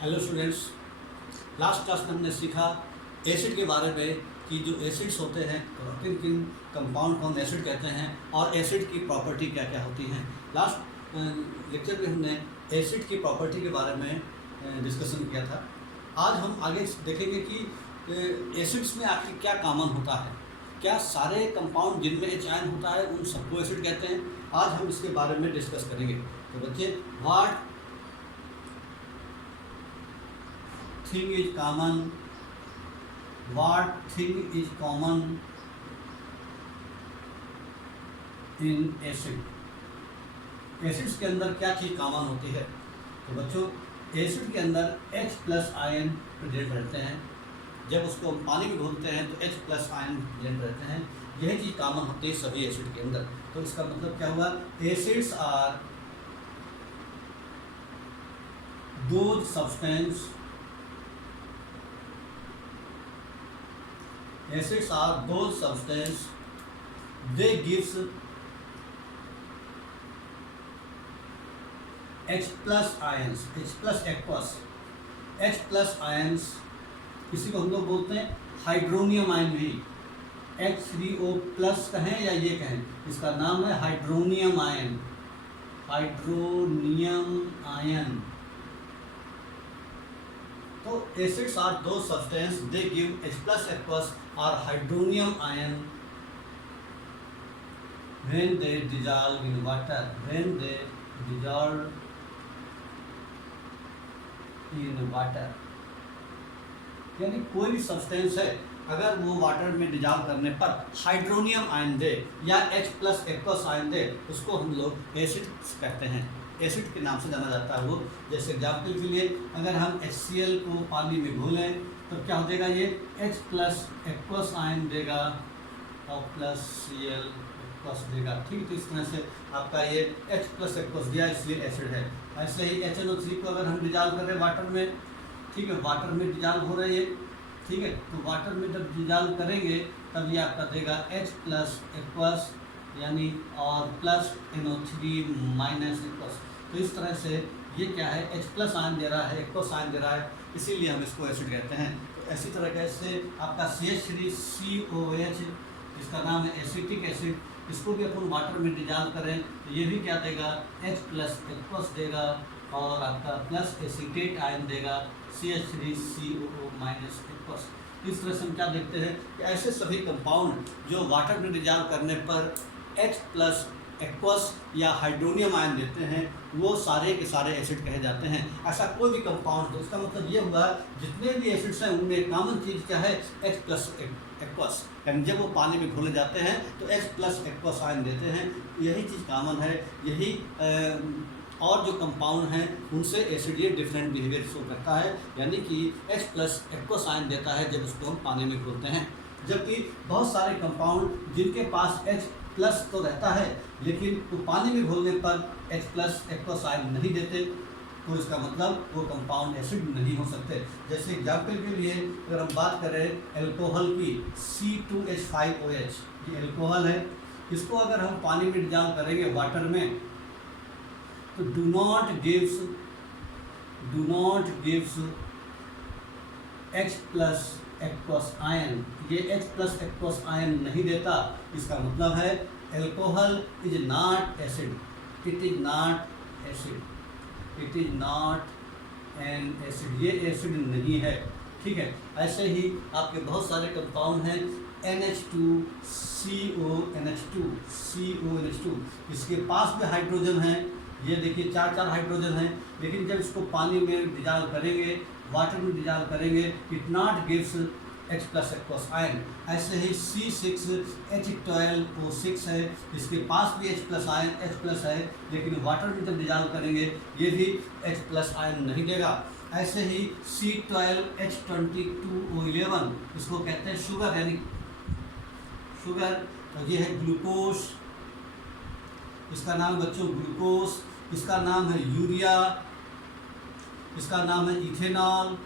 Hello students, last class में हमने सीखा एसिड के बारे में कि जो एसिड्स होते हैं तो किन किन कंपाउंड को हम एसिड कहते हैं और एसिड की प्रॉपर्टी क्या क्या होती हैं। लास्ट लेक्चर में हमने एसिड की प्रॉपर्टी के बारे में डिस्कशन किया था। आज हम आगे देखेंगे कि एसिड्स में आखिर क्या कॉमन होता है, क्या सारे कंपाउंड जिनमें एच आयन होता है उन सबको एसिड कहते हैं। आज हम इसके बारे में डिस्कस करेंगे। तो बच्चे, what thing is common, what thing is common in acid? Acids के अंदर क्या चीज़ कॉमन होती है? तो बच्चों, एसिड के अंदर H प्लस आयन प्रेजेंट रहते हैं। जब उसको हम पानी में घोलते हैं तो H प्लस आयन प्रेजेंट रहते हैं। यही चीज़ कॉमन होती है सभी एसिड के अंदर। तो इसका मतलब क्या हुआ? Acids are those substance, acids are those substance they gives H plus ions, H plus aqueous, H plus ions, किसी को हम लोग बोलते हैं हाइड्रोनियम आयन भी, H3O प्लस कहें या ये कहें, इसका नाम है हाइड्रोनियम आयन, हाइड्रोनियम आयन। तो acids are those substance they give H plus aqueous or hydronium ion when they dissolve in water, when they dissolve in water। यानी कोई भी सब्सटेंस है अगर वो वाटर में डिजॉल्व करने पर हाइड्रोनियम आयन दे या H प्लस एक्वस आयन दे, उसको हम लोग एसिड कहते हैं। एसिड के नाम से जाना जाता है वो। जैसे एग्जाम्पल के लिए अगर हम HCl को पानी में घोलें तो क्या हो जाएगा? ये H प्लस एक्वस आयन देगा और प्लस Cl एक्वस देगा। ठीक, तो इस तरह से आपका ये H प्लस एक्वस दिया, इसलिए एसिड है। ऐसे ही HNO3 को अगर हम डिजॉल्व कर रहे हैं वाटर में, ठीक है, वाटर में डिजॉल्व हो रही है, ठीक है, तो वाटर में जब डिजॉल्व करेंगे तब ये आपका देगा H प्लस एक्वस यानी और प्लस NO3 माइनस एक्वस। तो इस तरह से ये क्या है? H प्लस आयन दे रहा है, एक्वस आयन दे रहा है, इसीलिए हम इसको एसिड कहते हैं। तो ऐसी तरह कैसे आपका CH3COH, जिसका नाम है एसिटिक एसिड, इसको भी अपन वाटर में डिजॉल्व करें तो ये भी क्या देगा? H प्लस एक्वस देगा और आपका प्लस एसीटेट आयन देगा CH3COO माइनस एक्वस। इस तरह से हम क्या देखते हैं कि ऐसे सभी कंपाउंड जो वाटर में डिजॉल्व करने पर H प्लस एक्वस या हाइड्रोनियम आयन देते हैं वो सारे के सारे एसिड कहे जाते हैं। ऐसा कोई भी कंपाउंड हो, इसका मतलब ये हुआ जितने भी एसिड्स हैं उनमें एक कॉमन चीज़ क्या है? H plus aqueous. यानी जब वो पानी में घोले जाते हैं तो H प्लस एक्वस आयन देते हैं, यही चीज़ कॉमन है। यही और जो कंपाउंड हैं उनसे एसिड ये डिफरेंट बिहेवियर शो करता है, यानी कि H प्लस एक्वस आयन देता है जब उसको हम पानी में घोलते हैं। जबकि बहुत सारे कंपाउंड जिनके पास H प्लस तो रहता है लेकिन वो पानी में घोलने पर H प्लस एक्वस आयन नहीं देते, तो इसका मतलब वो कंपाउंड एसिड नहीं हो सकते। जैसे एग्जाम्पल के लिए अगर हम बात करें एल्कोहल की, C2H5OH, ये एल्कोहल है, इसको अगर हम पानी में डिजॉल्व करेंगे वाटर में तो do not gives H plus aqueous ion, ये H प्लस एक्वस आयन नहीं देता। इसका मतलब है alcohol is not acid, it is not acid, it is not an acid, ये एसिड नहीं है। ठीक है, ऐसे ही आपके बहुत सारे कंपाउंड हैं NH2CONH2, इसके पास भी हाइड्रोजन है, ये देखिए चार हाइड्रोजन हैं, लेकिन जब इसको पानी में डिजॉल्व करेंगे, वाटर में डिजॉल्व करेंगे, it not gives H plus aqueous ion. ऐसे ही C6H12O6 है, इसके पास भी H plus ion H plus है, लेकिन वाटर में जब डिजॉल्व करेंगे ये भी H प्लस आयन नहीं देगा। ऐसे ही C12H22O11, इसको कहते हैं शुगर, यानी शुगर, तो ये है ग्लूकोज, इसका नाम बच्चों ग्लूकोज, इसका नाम है यूरिया, इसका नाम है इथेनॉल।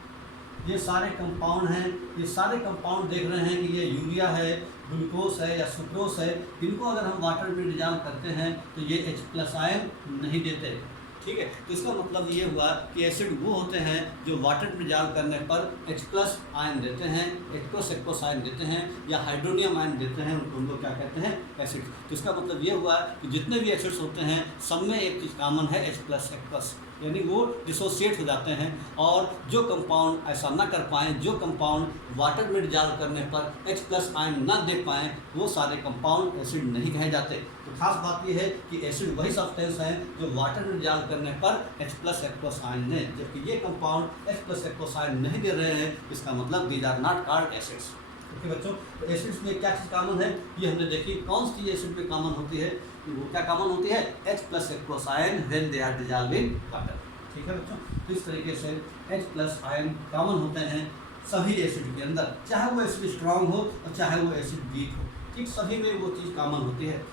ये सारे कंपाउंड हैं, ये सारे कंपाउंड देख रहे हैं कि ये यूरिया है, ग्लूकोज है या सुक्रोज है, इनको अगर हम वाटर में डिजॉल्व करते हैं तो ये H प्लस आयन नहीं देते। ठीक है। तो इसका मतलब ये हुआ कि एसिड वो होते हैं जो वाटर में डिजॉल्व करने पर H+ आयन देते हैं, H+ एक्वस आयन देते हैं या हाइड्रोनियम आयन देते हैं, उनको क्या कहते हैं, एसिड। तो इसका मतलब ये हुआ कि जितने भी एसिड्स होते हैं सब में एक चीज़ कॉमन है, H+ एक्वस, यानी वो डिसोसिएट हो जाते हैं। और जो कंपाउंड ऐसा ना कर पाएँ, जो कंपाउंड वाटर में डिजॉल्व करने पर H+ आयन ना दे पाएँ, वो सारे कंपाउंड एसिड नहीं कहे जाते। तो खास बात यह है कि एसिड वही सब्सटेंस हैं जो वाटर में डिजॉल्व करने पर H+ एक्वस आयन दें, जबकि ये कंपाउंड H+ एक्वस आयन नहीं दे रहे हैं। इसका मतलब these are not called acids. Okay बच्चों, तो एसिड्स में क्या चीज़ कॉमन है ये हमने देखी। कौन सी एसिड में कॉमन होती है, वो क्या कॉमन होती है, H+ aqueous ion when they are dissolve in water. ठीक है बच्चों, तो इस तरीके से H+ आयन कॉमन होते हैं सभी एसिड के अंदर, चाहे वो एसिड स्ट्रांग हो और चाहे वो एसिड वीक हो, ठीक, सभी में वो चीज़ कॉमन होती है।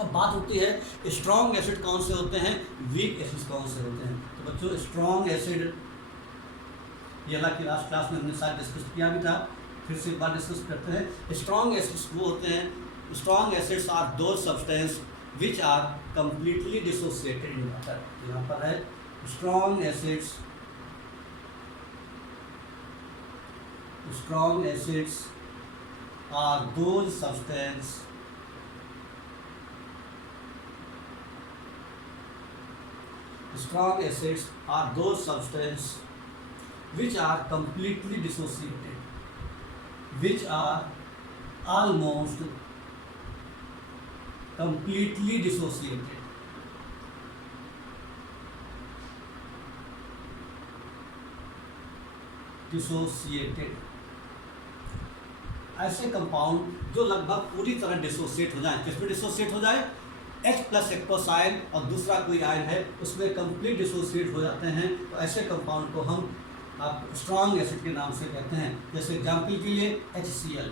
अब बात होती है स्ट्रॉन्ग एसिड कौन से होते हैं, वीक एसिड कौन से होते हैं। तो बच्चों स्ट्रॉन्ग एसिड ये की लास्ट क्लास में हमने शायद डिस्कस किया भी था, फिर से एक बार डिस्कस करते हैं। स्ट्रॉन्ग एसिड्स वो होते हैं, strong acids are those substance which are completely dissociated in water. यहाँ पर है strong acids, strong acids are those substances strong acids are those substances which are completely dissociated, which are almost completely dissociated, ऐसे compound जो लगभग पूरी तरह dissociate हो जाए। किसमें डिसोसिएट हो जाए, H+ एक्वस आयन और दूसरा कोई आयन है उसमें कंप्लीट डिसोसिएट हो जाते हैं। तो ऐसे कंपाउंड को हम आप स्ट्रॉन्ग एसिड के नाम से कहते हैं। जैसे एग्जाम्पल के लिए HCl,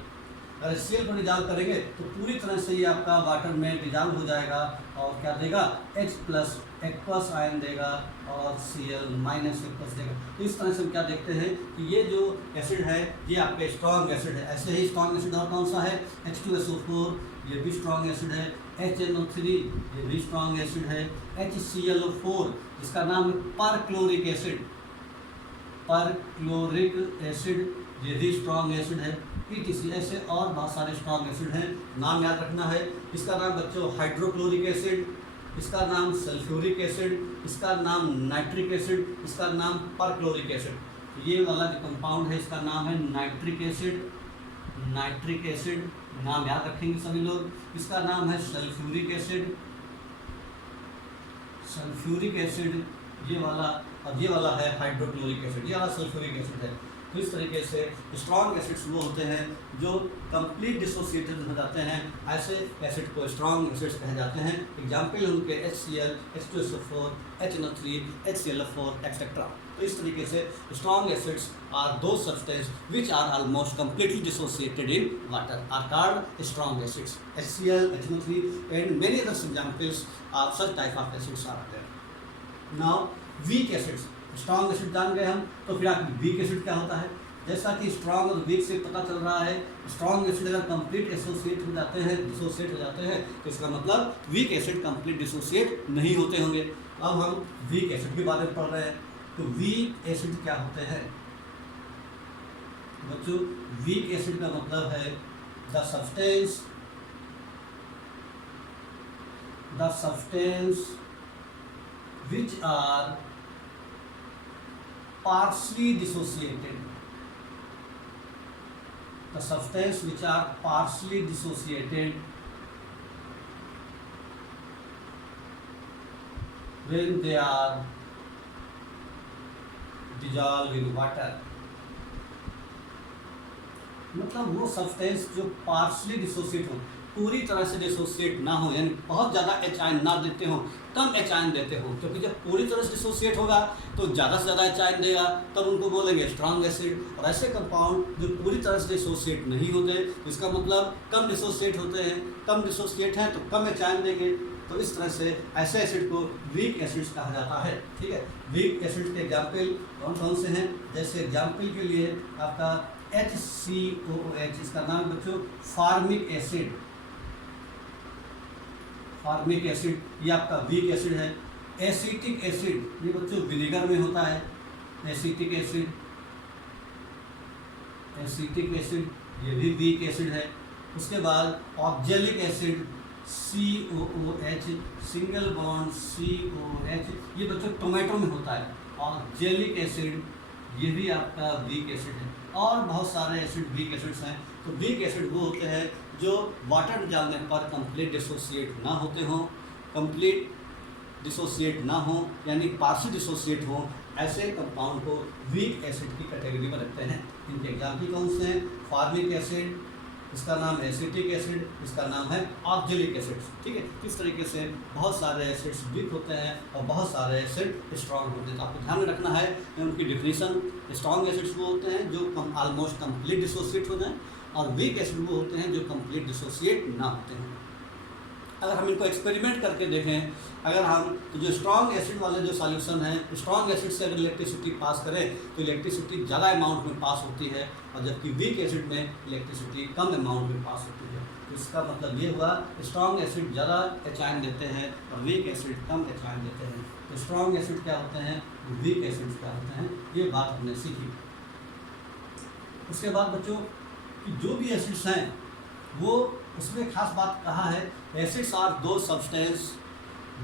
अगर HCl को डिजॉल्व करेंगे तो पूरी तरह से ये आपका वाटर में डिजॉल्व हो जाएगा और क्या देगा, H+ एक्वस आयन देगा और Cl- एक्वस देगा। तो इस तरह से हम क्या देखते हैं कि ये जो एसिड है ये आपके स्ट्रॉन्ग एसिड है। ऐसे ही स्ट्रॉन्ग एसिड और कौन सा है, H2SO4, ये भी स्ट्रॉन्ग एसिड है। HNO3 ये भी स्ट्रॉन्ग एसिड है। HClO4 जिसका नाम है परक्लोरिक एसिड, परक्लोरिक एसिड ये भी स्ट्रॉन्ग एसिड है। PTC, ऐसे और बहुत सारे स्ट्रॉन्ग एसिड हैं, नाम याद रखना है। इसका नाम बच्चों हाइड्रोक्लोरिक एसिड, इसका नाम सल्फ्यूरिक एसिड, इसका नाम नाइट्रिक एसिड, इसका नाम परक्लोरिक एसिड। ये वाला जो कंपाउंड है इसका नाम है नाइट्रिक एसिड, नाइट्रिक एसिड नाम याद रखेंगे सभी लोग। इसका नाम है सल्फ्यूरिक एसिड, सल्फ्यूरिक एसिड ये वाला, और ये वाला है हाइड्रोक्लोरिक एसिड, ये वाला सल्फ्यूरिक एसिड है। तो इस तरीके से स्ट्रॉन्ग एसिड्स वो होते हैं जो कंप्लीट डिसोसिएटेड हो जाते हैं। ऐसे एसिड को स्ट्रॉन्ग एसिड्स कहे जाते हैं। एग्जाम्पल उनके HCl, H2SO4, HNO3, HClO4 etcetera. तो इस तरीके से strong acids are those substance which are almost completely dissociated in water are called strong acids. HCl, HNO3 and many others examples of such type of acids are there. Now weak acids, strong acid जान गए हम, तो फिर आपकी weak acid क्या होता है। जैसा कि स्ट्रॉन्ग और वीक से पता चल रहा है, स्ट्रॉन्ग एसिड अगर कंप्लीट डिसोसिएट हो जाते हैं, डिसोसिएट हो जाते हैं तो इसका मतलब वीक एसिड कंप्लीट डिसोसिएट नहीं होते होंगे। अब हम वीक एसिड के बारे में पढ़ रहे हैं। तो वीक एसिड क्या होते हैं बच्चों, वीक एसिड का मतलब है the substance which are partially dissociated, the substance which are partially dissociated when they are dissolved in water। मतलब वो सब्सटेंस जो पार्शली डिसोसिएट हो, पूरी तरह से डिसोसिएट ना हो, यानी बहुत ज़्यादा H आयन ना देते हो, कम H आयन देते हो। क्योंकि जब पूरी तरह से डिसोसिएट होगा तो ज़्यादा से ज़्यादा H आयन देगा, तब उनको बोलेंगे स्ट्रॉन्ग एसिड। और ऐसे कंपाउंड जो पूरी तरह से डिसोसिएट नहीं होते, इसका मतलब कम डिसोसिएट होते हैं, कम डिसोसिएट हैं तो कम H आयन देंगे। तो इस तरह से ऐसे एसिड को वीक एसिड्स कहा जाता है। ठीक है, वीक एसिड के एग्जाम्पल कौन कौन से हैं, जैसे एग्जाम्पल के लिए आपका HCOOH, इसका नाम बच्चों फार्मिक एसिड, फार्मिक एसिड ये आपका वीक एसिड है। एसिटिक एसिड ये बच्चों विनेगर में होता है, एसिटिक एसिड, एसिटिक एसिड ये भी वीक एसिड है। उसके बाद oxalic acid COOH, single bond COH, ये बच्चों टोमेटो में होता है। ऑक्जेलिक एसिड ये भी आपका वीक एसिड है, और बहुत सारे एसिड वीक एसिड्स हैं। तो वीक एसिड वो होते हैं जो वाटर में डालने पर कंप्लीट डिसोसिएट ना होते हों, कंप्लीट डिसोसिएट ना हो, यानी पार्शियल डिसोसिएट हो, ऐसे कंपाउंड को वीक एसिड की कैटेगरी में रखते हैं। इनके एग्जाम्पल कौन से हैं? फॉर्मिक एसिड, इसका नाम है एसिटिक एसिड, इसका नाम है ऑक्जेलिक एसिड। ठीक है, इस तरीके से बहुत सारे एसिड्स वीक होते हैं और बहुत सारे एसिड स्ट्रॉन्ग होते हैं। तो आपको ध्यान में रखना है उनकी डिफिनीशन। स्ट्रॉन्ग एसिड्स वो होते हैं जो ऑलमोस्ट कंप्लीट डिसोसिएट हो जाएं, और वीक एसिड वो होते हैं जो कंप्लीट डिसोसिएट ना होते हैं। अगर हम इनको एक्सपेरिमेंट करके देखें, अगर हम तो जो स्ट्रॉन्ग एसिड वाले जो सॉल्यूशन हैं, स्ट्रॉन्ग एसिड से अगर इलेक्ट्रिसिटी पास करें तो इलेक्ट्रिसिटी ज़्यादा अमाउंट में पास होती है, और जबकि वीक एसिड में इलेक्ट्रिसिटी कम अमाउंट में पास होती है। तो इसका मतलब ये हुआ स्ट्रॉन्ग एसिड ज़्यादा एचाइन देते हैं और वीक एसिड कम एचाइन देते हैं। तो स्ट्रॉन्ग एसिड क्या होते हैं, वीक एसिड क्या होते हैं, ये बात हमने सीखी। उसके बाद बच्चों कि जो भी एसिड्स हैं वो उसमें खास बात कहा है, acids are those substance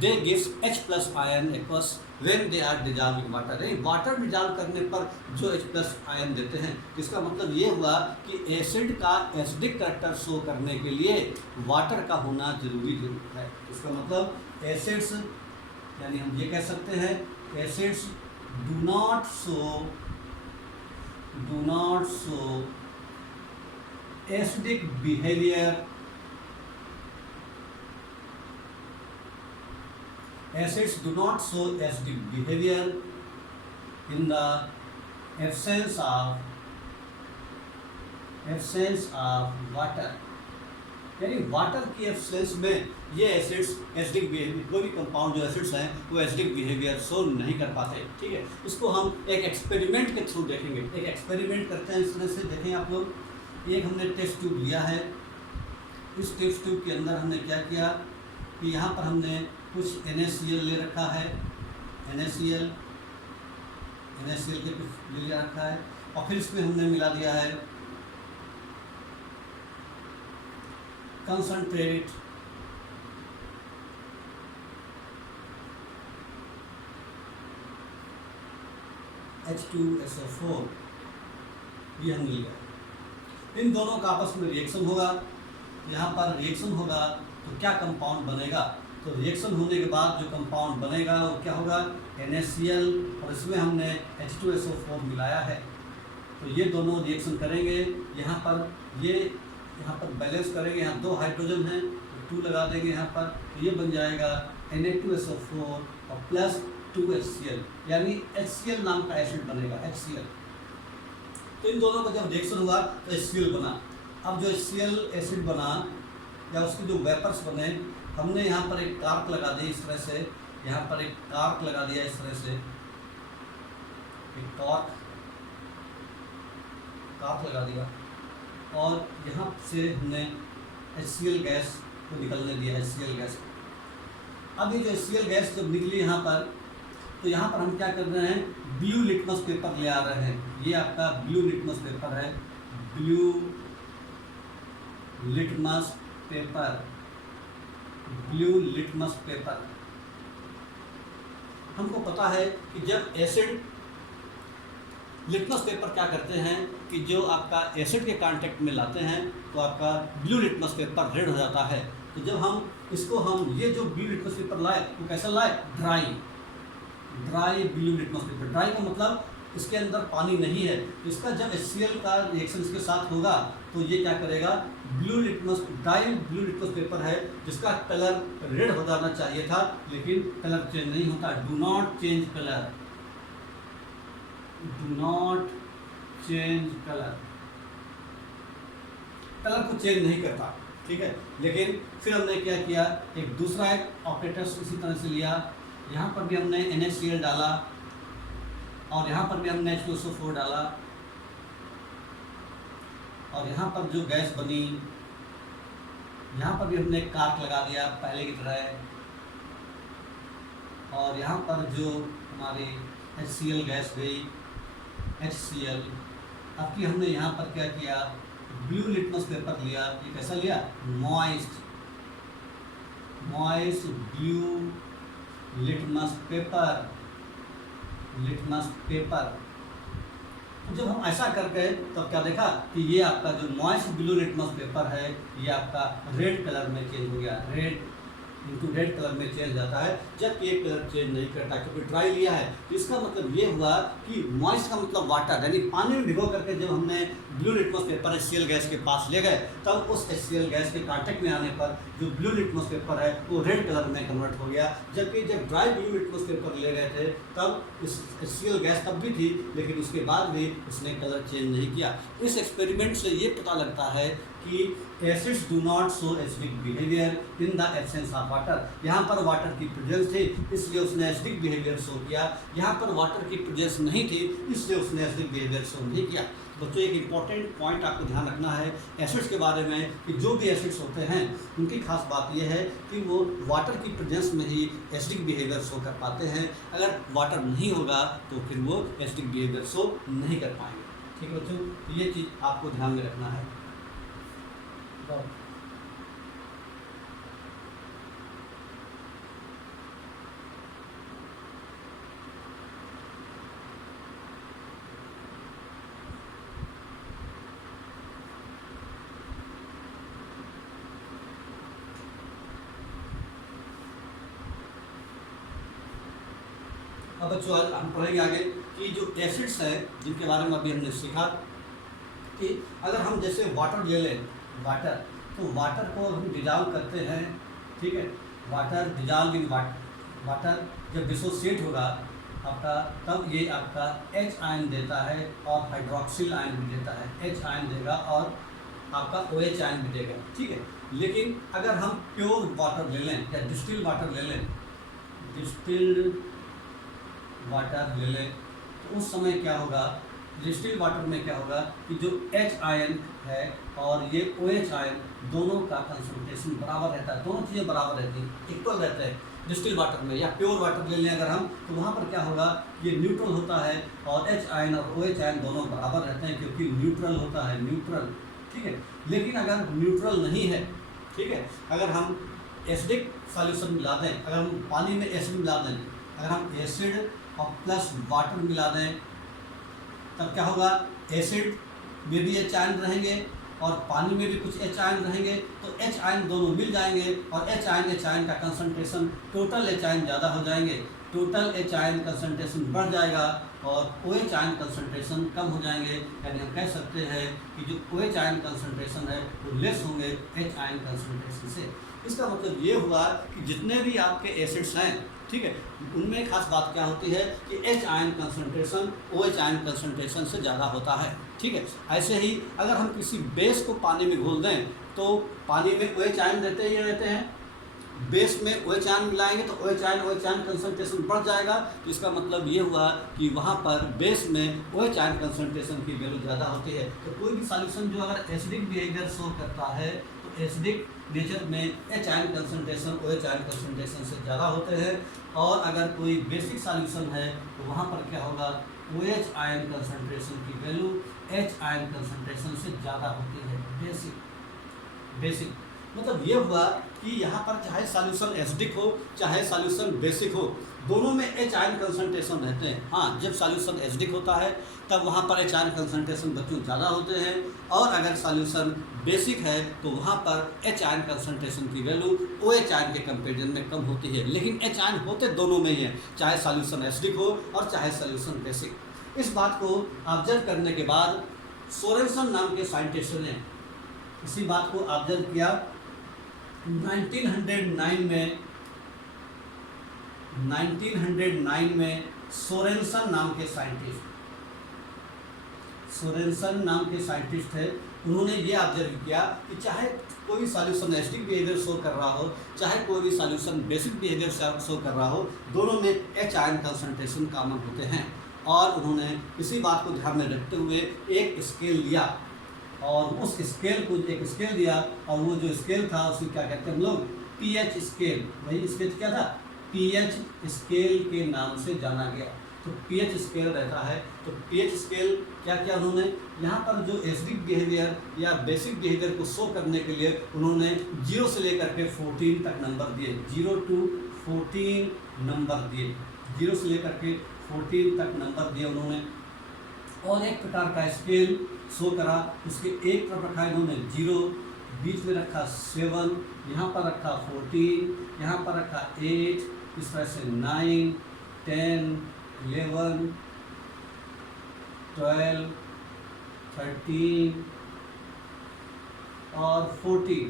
they gives H+ ion aqueous when they are dissolve in water. Water dissolve करने पर जो H+ आयन देते हैं, इसका मतलब ये हुआ कि एसिड का एसिडिक कैरेक्टर शो करने के लिए वाटर का होना जरूरी है। इसका मतलब एसिड्स, यानी हम ये कह सकते हैं acids do not show acidic behaviour, acids do not show acidic behavior in the absence of water। यानी वाटर की एब्सेंस में ये एसिड्स एसिडिक बिहेवियर, कोई भी कंपाउंड जो एसिड्स हैं वो एसिडिक बिहेवियर शो नहीं कर पाते। ठीक है, इसको हम एक एक्सपेरिमेंट के थ्रू देखेंगे। एक एक्सपेरिमेंट करते हैं इस तरह से, देखें आप लोग। एक हमने टेस्ट ट्यूब लिया है, इस टेस्ट ट्यूब के अंदर हमने क्या किया कि यहाँ पर हमने कुछ NaCl ले रखा है, NaCl के कुछ ले रखा है, और फिर इसमें हमने मिला दिया है कंसंट्रेट H2SO4, ये हमने लिया। इन दोनों का आपस में रिएक्शन होगा, यहाँ पर रिएक्शन होगा तो क्या कंपाउंड बनेगा, तो रिएक्शन होने के बाद जो कंपाउंड बनेगा वो क्या होगा, NaCl, और इसमें हमने H2SO4 मिलाया है। तो ये दोनों रिएक्शन करेंगे, यहाँ पर बैलेंस करेंगे, यहाँ 2 हाइड्रोजन हैं तो 2 लगा देंगे यहाँ पर, तो ये बन जाएगा Na2SO4 और प्लस 2HCl, यानी HCl नाम का एसिड बनेगा, HCl। तो इन दोनों का जब रिएक्शन हुआ तो HCl बना। अब जो HCl एसिड बना या उसके जो वेपर्स बने, हमने यहाँ पर एक कार्क लगा दी इस तरह से, यहाँ पर एक कार्क लगा दिया इस तरह से, एक कार्क लगा दिया, और यहाँ से हमने HCl गैस को निकलने दिया, HCl गैस। अब ये जो HCl गैस जब निकली यहाँ पर, तो यहाँ पर हम क्या कर रहे हैं, ब्लू लिटमस पेपर ले आ रहे हैं। ये आपका ब्लू लिटमस पेपर है, blue litmus paper, blue litmus paper. हमको पता है कि जब एसिड, लिटमस पेपर क्या करते हैं कि जो आपका एसिड के कांटेक्ट में लाते हैं तो आपका ब्लू लिटमस पेपर रेड हो जाता है। तो जब हम ये जो ब्लू लिटमस पेपर लाए वो कैसा लाए, dry blue litmus paper. Dry का मतलब इसके अंदर पानी नहीं है, तो इसका जब HCl का रिएक्शन इसके साथ होगा तो ये क्या करेगा, ड्राई ब्लू लिटमस पेपर है जिसका कलर रेड हो जाना चाहिए था, लेकिन कलर चेंज नहीं होता। Do not change colour, colour को चेंज नहीं करता। ठीक है, लेकिन फिर हमने क्या किया, एक दूसरा ऑपरेटर्स इसी तरह से लिया, यहाँ पर भी हमने NaCl डाला और यहाँ पर भी हमने H2SO4 डाला, और यहाँ पर जो गैस बनी यहाँ पर भी हमने कार्क लगा दिया पहले की तरह, और यहाँ पर जो हमारी HCl गैस गई, HCl, अब की हमने यहाँ पर क्या किया, ब्लू लिटमस पेपर लिया। ये कैसा लिया, मॉइस्ट ब्लू लिटमस पेपर। तो जब हम ऐसा करके तब क्या देखा कि ये आपका जो मॉइस्ट ब्लू लिटमस पेपर है ये आपका रेड कलर में चेंज हो गया, रेड इंटू रेड कलर में चेंज जाता है, जबकि एक कलर चेंज नहीं करता क्योंकि ड्राई लिया है। तो इसका मतलब ये हुआ कि मॉइस्ट का मतलब वाटर, यानी पानी में भिगो करके जब हमने blue litmus paper HCl gas के पास ले गए तब उस HCl गैस के कांटेक्ट में आने पर जो ब्लू लिटमस पेपर है वो रेड कलर में कन्वर्ट हो गया, जबकि जब ड्राई ब्लू लिटमस पेपर ले गए थे तब इस HCl गैस तब भी थी लेकिन उसके बाद भी उसने कलर चेंज नहीं किया। इस एक्सपेरिमेंट से ये पता लगता है कि acids do not show acidic behaviour in the absence of water. यहाँ पर वाटर की प्रेजेंस थी इसलिए उसने एसिडिक बिहेवियर शो किया, यहाँ पर वाटर की प्रेजेंस नहीं थी इसलिए उसने एसिडिक बिहेवियर शो नहीं किया। बच्चों एक इंपॉर्टेंट पॉइंट आपको ध्यान रखना है एसिड्स के बारे में कि जो भी एसिड्स होते हैं उनकी खास बात यह है कि वो वाटर की प्रेजेंस में ही एसिडिक बिहेवियर शो कर पाते हैं। अगर वाटर नहीं होगा तो फिर वो एसिडिक बिहेवियर शो नहीं कर पाएंगे। ठीक है बच्चों, तो ये चीज़ आपको ध्यान में रखना है। अब बच्चों आज हम पढ़ेंगे आगे कि जो एसिड्स हैं जिनके बारे में अभी हमने सीखा कि अगर हम जैसे वाटर ले लें, वाटर, तो वाटर को हम डिजॉल्व करते हैं, ठीक है, वाटर डिजॉल्व इन वाटर जब डिसोसिएट होगा आपका तब ये आपका H आयन देता है और हाइड्रोक्सिल आयन भी देता है, H आयन देगा और आपका OH आयन भी देगा, ठीक है। लेकिन अगर हम प्योर वाटर ले लें या डिस्टिल्ड वाटर ले लें, डिस्टिल्ड वाटर ले लें तो उस समय क्या होगा, डिस्टिल्ड वाटर में क्या होगा कि जो H आयन है और ये OH आयन दोनों का कंसंट्रेशन बराबर रहता है, दोनों चीज़ें बराबर रहती हैं, इक्वल रहते हैं डिस्टिल्ड वाटर में। या प्योर वाटर ले लें अगर हम तो वहाँ पर क्या होगा, ये न्यूट्रल होता है और H आयन और OH आयन दोनों बराबर रहते हैं क्योंकि न्यूट्रल होता है, न्यूट्रल, ठीक है। लेकिन अगर न्यूट्रल नहीं है, ठीक है, अगर हम एसिडिक सॉल्यूशन मिला दें, अगर हम पानी में एसिड मिला दें, अगर हम एसिड और प्लस वाटर मिला दें तब क्या होगा, एसिड में भी H आयन रहेंगे और पानी में भी कुछ H आयन रहेंगे, तो H आयन दोनों मिल जाएंगे और H आयन का कंसंट्रेशन टोटल H आयन ज़्यादा हो जाएंगे, टोटल H आयन कंसंट्रेशन बढ़ जाएगा और OH आयन कंसंट्रेशन कम हो जाएंगे। यानी हम कह सकते हैं कि जो OH आयन कंसंट्रेशन है वो लेस होंगे H आयन कंसंट्रेशन से। इसका मतलब ये हुआ कि जितने भी आपके एसिड्स हैं, ठीक है, उनमें खास बात क्या होती है कि H ion concentration OH ion concentration से ज़्यादा होता है, ठीक है। ऐसे ही अगर हम किसी बेस को पानी में घोल दें तो पानी में OH आयन रहते ही रहते हैं, बेस में OH आयन मिलाएंगे तो OH आयन कंसंट्रेशन बढ़ जाएगा। तो इसका मतलब ये हुआ कि वहाँ पर बेस में OH आयन कंसंट्रेशन की वैल्यू ज़्यादा होती है। तो कोई भी सॉल्यूशन जो अगर एसिडिक बिहेवियर शो करता है तो एसिडिक नेचर में H ion concentration OH ion concentration से ज़्यादा होते हैं, और अगर कोई बेसिक सॉल्यूशन है तो वहाँ पर क्या होगा, OH आयन कंसंट्रेशन की वैल्यू H आयन कंसंट्रेशन से ज़्यादा होती है। बेसिक मतलब ये हुआ कि यहाँ पर चाहे सॉल्यूशन एसिडिक हो चाहे सॉल्यूशन बेसिक हो, दोनों में H आयन कंसंट्रेशन रहते हैं। हाँ, जब सॉल्यूशन एसिडिक होता है तब वहाँ पर H आयन कंसंट्रेशन बच्चों ज़्यादा होते हैं, और अगर सॉल्यूशन बेसिक है तो वहाँ पर H आयन कंसंट्रेशन की वैल्यू OH आयन के कंपेरिजन में कम होती है। लेकिन H आयन होते दोनों में ही है, चाहे सॉल्यूशन एसिडिक हो और चाहे सॉल्यूशन बेसिक। इस बात को ऑब्जर्व करने के बाद सोरेनसन नाम के साइंटिस्ट ने इसी बात को ऑब्जर्व किया 1909 में सोरेनसन नाम के साइंटिस्ट है, उन्होंने ये ऑब्जर्व किया कि चाहे कोई सॉल्यूशन एसिडिक बिहेवियर शो कर रहा हो चाहे कोई भी सॉल्यूशन बेसिक बिहेवियर शो कर रहा हो, दोनों में H आयन कंसंट्रेशन कॉमन होते हैं। और उन्होंने इसी बात को ध्यान में रखते हुए एक स्केल लिया और उस स्केल को एक स्केल दिया, और वो जो स्केल था उसको क्या कहते हैं हम लोग, pH स्केल। वही स्केल क्या था, पीएच स्केल के नाम से जाना गया। तो पीएच स्केल रहता है। तो पीएच स्केल क्या क्या उन्होंने यहाँ पर जो एसिडिक बिहेवियर या बेसिक बिहेवियर को शो करने के लिए उन्होंने 0 से लेकर के 14 तक नंबर दिए, 0 to 14 नंबर दिए, 0 से लेकर के 14 तक नंबर दिए उन्होंने। और एक प्रकार का स्केल शो करा, उसके एक तरफ रखा इन्होंने 0, बीच में रखा 7, यहाँ पर रखा 14, यहाँ पर रखा 8, इस तरह से 9, 10, 11, 12, 13 और 14,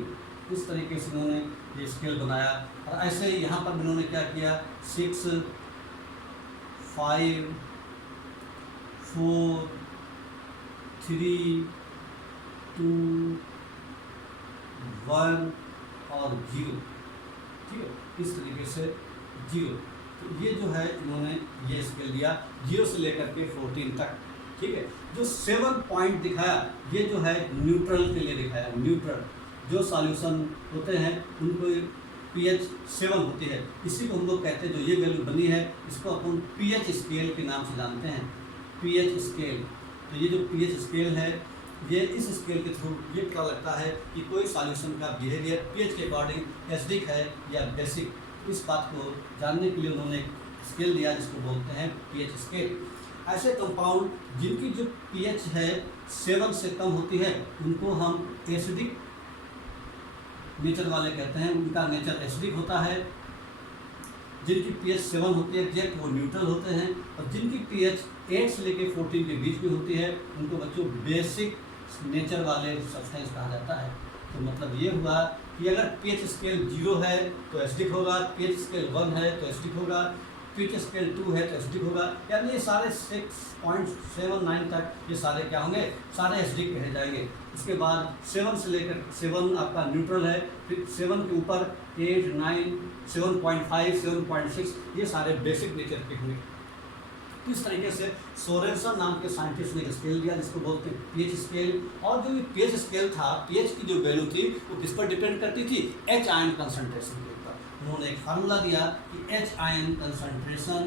इस तरीके से इन्होंने ये स्केल बनाया। और ऐसे ही यहाँ पर इन्होंने क्या किया, 6, 5, 4, 3, 2, 1 और 0, ठीक है, इस तरीके से 0। तो ये जो है इन्होंने ये स्केल दिया 0 से लेकर के 14 तक, ठीक है। जो 7 पॉइंट दिखाया ये जो है न्यूट्रल के लिए दिखाया। न्यूट्रल जो सॉल्यूशन होते हैं उनको pH 7 होती है, इसी को हम लोग कहते हैं। जो ये वैल्यू बनी है इसको अपन pH स्केल के नाम से जानते हैं, pH स्केल। तो ये जो pH स्केल है ये इस स्केल के थ्रू ये पता लगता है कि कोई सॉल्यूशन का बिहेवियर pH के अकॉर्डिंग एसिडिक है या बेसिक। इस बात को जानने के लिए उन्होंने एक स्केल दिया जिसको बोलते हैं pH स्केल। ऐसे कंपाउंड जिनकी जो pH है 7 से कम होती है उनको हम एसिडिक नेचर वाले कहते हैं, उनका नेचर एसिडिक होता है। जिनकी pH 7 होती है एग्जैक्ट वो न्यूट्रल होते हैं। और जिनकी pH 8 से लेकर 14 के बीच में होती है उनको बच्चों बेसिक नेचर वाले सब्सटेंस कहा जाता है। तो मतलब ये हुआ कि अगर pH स्केल 0 है तो एसिडिक होगा, pH स्केल 1 है तो एसिडिक होगा, pH स्केल 2 है तो एसिडिक होगा। यानी ये सारे 6.79 तक ये सारे क्या होंगे, सारे एसिडिक कहे जाएंगे। इसके बाद 7 से लेकर 7 आपका न्यूट्रल है, फिर 7 के ऊपर 8, 9, 7.5, 7.6 ये सारे बेसिक नेचर के होंगे। इस तरीके से सोरेनसन नाम के साइंटिस्ट ने स्केल दिया जिसको बोलते हैं pH स्केल। और जो ये pH स्केल था, pH की जो वैल्यू थी वो किस पर डिपेंड करती थी, H आयन कंसंट्रेशन के ऊपर। उन्होंने एक फार्मूला दिया कि H आयन कंसंट्रेशन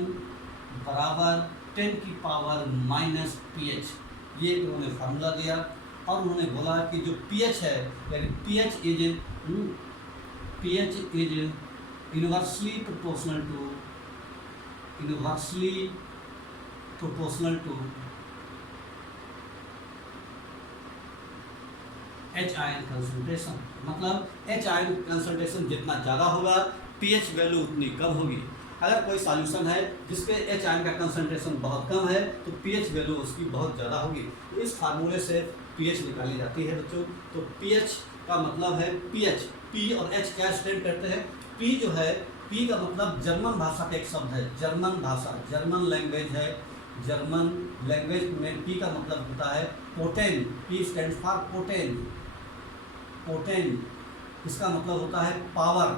बराबर 10 की पावर माइनस pH, ये उन्होंने फार्मूला दिया। और उन्होंने बोला कि जो pH है यानी pH is inversely proportional to H ion concentration. मतलब H आयन कंसंट्रेशन जितना ज़्यादा होगा pH वैल्यू उतनी कम होगी। अगर कोई सॉल्यूशन है जिसके H आयन का कंसंट्रेशन बहुत कम है तो pH वैल्यू उसकी बहुत ज़्यादा होगी। तो इस फार्मूले से pH निकाली जाती है बच्चों। तो pH का मतलब है pH, P और H क्या स्टैंड करते हैं। P जो है, P का मतलब जर्मन भाषा का एक शब्द है, जर्मन भाषा, जर्मन लैंग्वेज है। जर्मन लैंग्वेज में P का मतलब होता है पोटेन। P स्टैंड्स फॉर पोटेन, पोटेन इसका मतलब होता है पावर।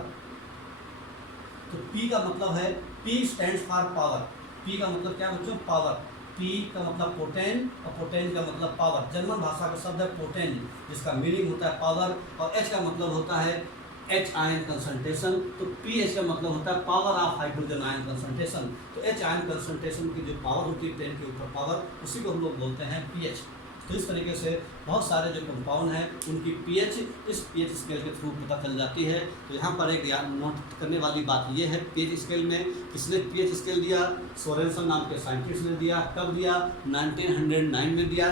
तो P का मतलब है, P stands for power. P का मतलब क्या बच्चों, पावर। P का मतलब पोटेन और पोटेन का मतलब पावर। जर्मन भाषा का शब्द है पोटेन जिसका मीनिंग होता है पावर। और H का मतलब होता है H आयन कंसंट्रेशन। तो pH का मतलब होता है power of hydrogen ion concentration. तो H आयन कंसंट्रेशन की जो पावर होती है 10 के ऊपर पावर, उसी को हम लोग बोलते हैं pH। तो इस तरीके से बहुत सारे जो कंपाउंड हैं उनकी pH इस pH स्केल के थ्रू पता चल जाती है। तो यहाँ पर एक नोट करने वाली बात ये है, pH स्केल में किसने pH स्केल दिया, सोरेनसन नाम के साइंटिस्ट ने दिया। कब दिया, 1909 में दिया।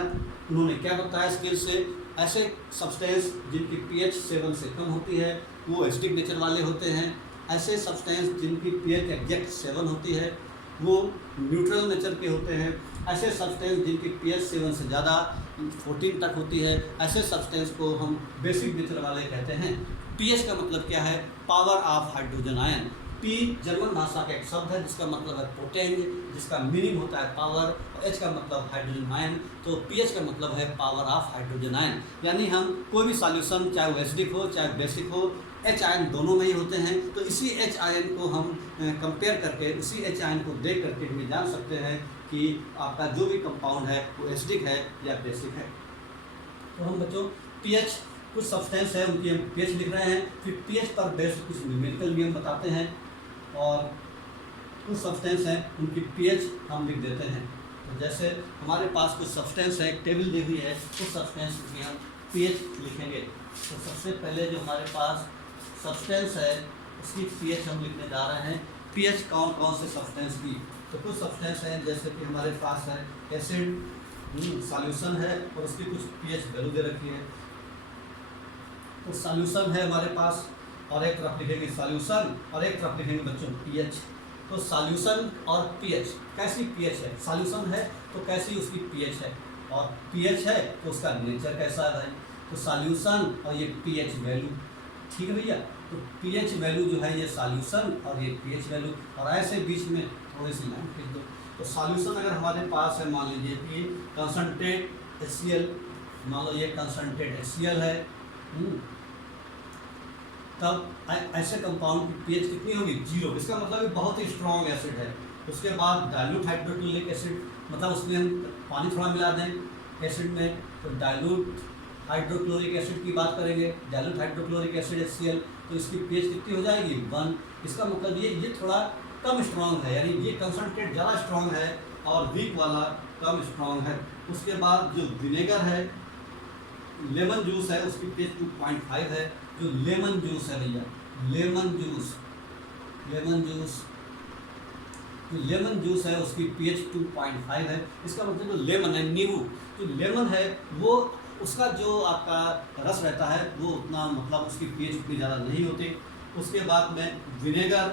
उन्होंने क्या बताया स्केल से, ऐसे सब्सटेंस जिनकी pH 7 से कम होती है वो एसिडिक नेचर वाले होते हैं। ऐसे सब्सटेंस जिनकी pH एग्जैक्ट 7 होती है वो न्यूट्रल नेचर के होते हैं। ऐसे सब्सटेंस जिनकी pH 7 से ज़्यादा 14 तक होती है, ऐसे सब्सटेंस को हम बेसिक नेचर वाले कहते हैं। pH का मतलब क्या है, power of hydrogen ion. P German भाषा का एक शब्द है जिसका मतलब है पोटेंज, जिसका मीनिंग होता है पावर। और H का मतलब हाइड्रोजन आयन। तो pH का मतलब है पावर ऑफ हाइड्रोजन आयन। यानी हम कोई भी सॉल्यूशन चाहे वो एसिडिक हो चाहे बेसिक हो, H आयन दोनों में ही होते हैं। तो इसी H आयन को हम कंपेयर करके, इसी H आयन को देख करके हम जान सकते हैं कि आपका जो भी कंपाउंड है वो एसिडिक है या बेसिक है। तो हम बच्चों pH, कुछ सब्सटेंस है उनकी हम pH लिख रहे हैं, फिर pH पर बेस्ड कुछ न्यूमेरिकल नियम बताते हैं। और कुछ सब्सटेंस हैं उनकी पीएच हम लिख देते हैं। तो जैसे हमारे पास कुछ सब्सटेंस है, एक टेबल दी हुई है, उस सब्सटेंस की हम पीएच लिखेंगे। तो सबसे पहले जो हमारे पास सब्सटेंस है उसकी पीएच हम लिखने जा रहे हैं। पीएच कौन कौन से सब्सटेंस की, तो कुछ सब्सटेंस हैं जैसे कि हमारे पास है एसिड सॉल्यूशन है और उसकी कुछ पीएच वैल्यू दे रखी है। तो सॉल्यूशन है हमारे पास और एक तरफ लिखेंगे सॉल्यूशन और एक तरफ लिखेंगे बच्चों पीएच। तो सॉल्यूशन और पीएच, कैसी पीएच है, सॉल्यूशन है तो कैसी उसकी पीएच है, और पीएच है तो उसका नेचर कैसा है। तो सॉल्यूशन और ये पीएच वैल्यू, ठीक है भैया। तो पीएच वैल्यू जो है ये सॉल्यूशन और ये पीएच वैल्यू, और ऐसे बीच में थोड़ी सी लाइन खींच दो। तो सॉल्यूशन अगर हमारे पास है, मान लीजिए कि कंसनट्रेट HCl, मान लो ये कंसनट्रेट HCl है, तब ऐसे कंपाउंड की पीएच कितनी होगी, 0। इसका मतलब ये बहुत ही स्ट्रॉन्ग एसिड है। उसके बाद डाइल्यूट हाइड्रोक्लोरिक एसिड, मतलब उसमें हम पानी थोड़ा मिला दें एसिड में, तो डाइल्यूट हाइड्रोक्लोरिक एसिड की बात करेंगे, डाइल्यूट हाइड्रोक्लोरिक एसिड HCl, तो इसकी पीएच कितनी हो जाएगी, 1। इसका मतलब ये थोड़ा कम स्ट्रॉन्ग है, यानी ये कंसनट्रेट ज़्यादा स्ट्रॉन्ग है और वीक वाला कम स्ट्रॉन्ग है। उसके बाद जो विनेगर है, लेमन जूस है, उसकी पीएच 2.5 है। जो लेमन जूस है भैया, लेमन जूस जो लेमन जूस है उसकी पीएच 2.5 है। इसका मतलब जो लेमन है, नींबू जो लेमन है, वो उसका जो आपका रस रहता है वो उतना, मतलब उसकी पीएच उतनी ज़्यादा नहीं होती। उसके बाद में विनेगर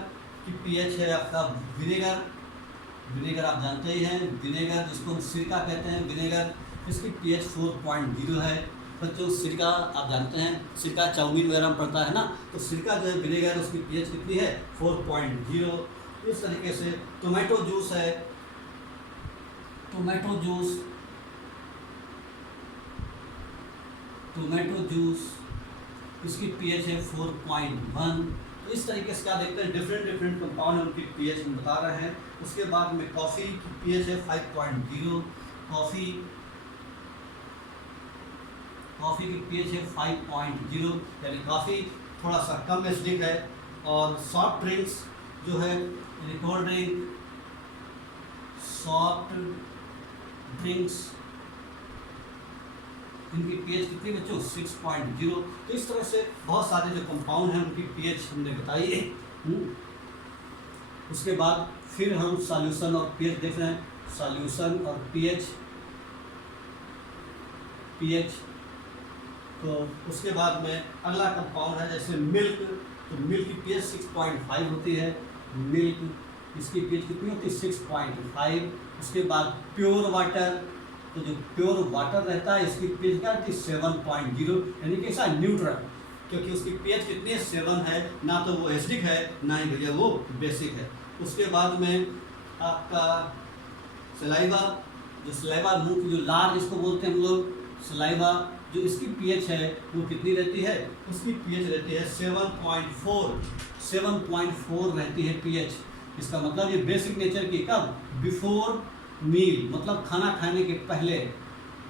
की पीएच है आपका, विनेगर आप जानते ही हैं, विनेगर जिसको हम सिरका कहते हैं, विनेगर, इसकी पीएच 4.0 है। बच्चों सिरका आप जानते हैं, सिरका चाउमीन वगैरह में पड़ता है ना, तो सिरका जो है विनेगर उसकी पीएच कितनी है, 4.0। इस तरीके से टोमेटो जूस है, टोमेटो जूस इसकी पीएच है 4.1। तो इस तरीके से क्या देखते हैं, डिफरेंट कंपाउंड है उनकी पीएच हम बता रहे हैं। उसके बाद में कॉफ़ी की पीएच है 5.0, कॉफ़ी की पीएच है 5.0, यानी काफ़ी थोड़ा सा कम एसिडिक है। और सॉफ्ट ड्रिंक्स जो है, कोल्ड ड्रिंक, सॉफ्ट ड्रिंक्स, इनकी पीएच कितनी बच्चों, 6.0। तो इस तरह से बहुत सारे जो कंपाउंड हैं उनकी पीएच हमने बताई है। उसके बाद फिर हम सॉल्यूशन और पीएच देख रहे हैं, सॉल्यूशन और पीएच। तो उसके बाद में अगला कंपाउंड है जैसे मिल्क, तो मिल्क की पीएच 6.5 होती है, मिल्क इसकी पीएच कितनी होती है, 6.5। उसके बाद प्योर वाटर, तो जो प्योर वाटर रहता है इसकी पीएच क्या होती है, 7.0, यानी कैसा न्यूट्रल, क्योंकि उसकी पीएच कितनी है, 7 है, ना तो वो एसिडिक है ना ही भैया वो बेसिक है। उसके बाद में आपका सलाइवा, जो सलाइवा मुंह की जो लार जिसको बोलते हैं हम लोग, सलाइवा, जो इसकी पीएच है वो कितनी रहती है, उसकी पीएच रहती है 7.4 रहती है पीएच। इसका मतलब ये बेसिक नेचर की, कब, बिफोर मील, मतलब खाना खाने के पहले,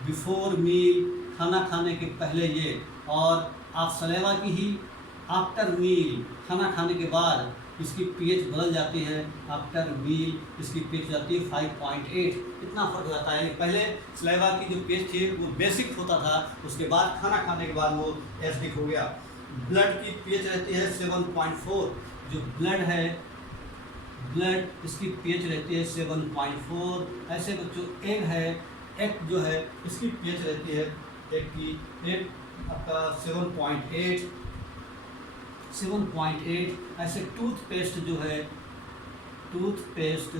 बिफोर मील खाना खाने के पहले ये, और आप सलेवा की ही आफ्टर मील खाना खाने के बाद इसकी पीएच बदल जाती है, आफ्टर मील इसकी पीएच जाती है 5.8। इतना फर्क जाता है, पहले सलेवा की जो पीएच थी वो बेसिक होता था, उसके बाद खाना खाने के बाद वो एसिडिक हो गया। ब्लड की पीएच रहती है 7.4, जो ब्लड है, ब्लड इसकी पीएच रहती है 7.4। ऐसे बच्चों एग है, एग जो है इसकी पीएच रहती है, एग की आपका 7.8। ऐसे टूथपेस्ट जो है, टूथपेस्ट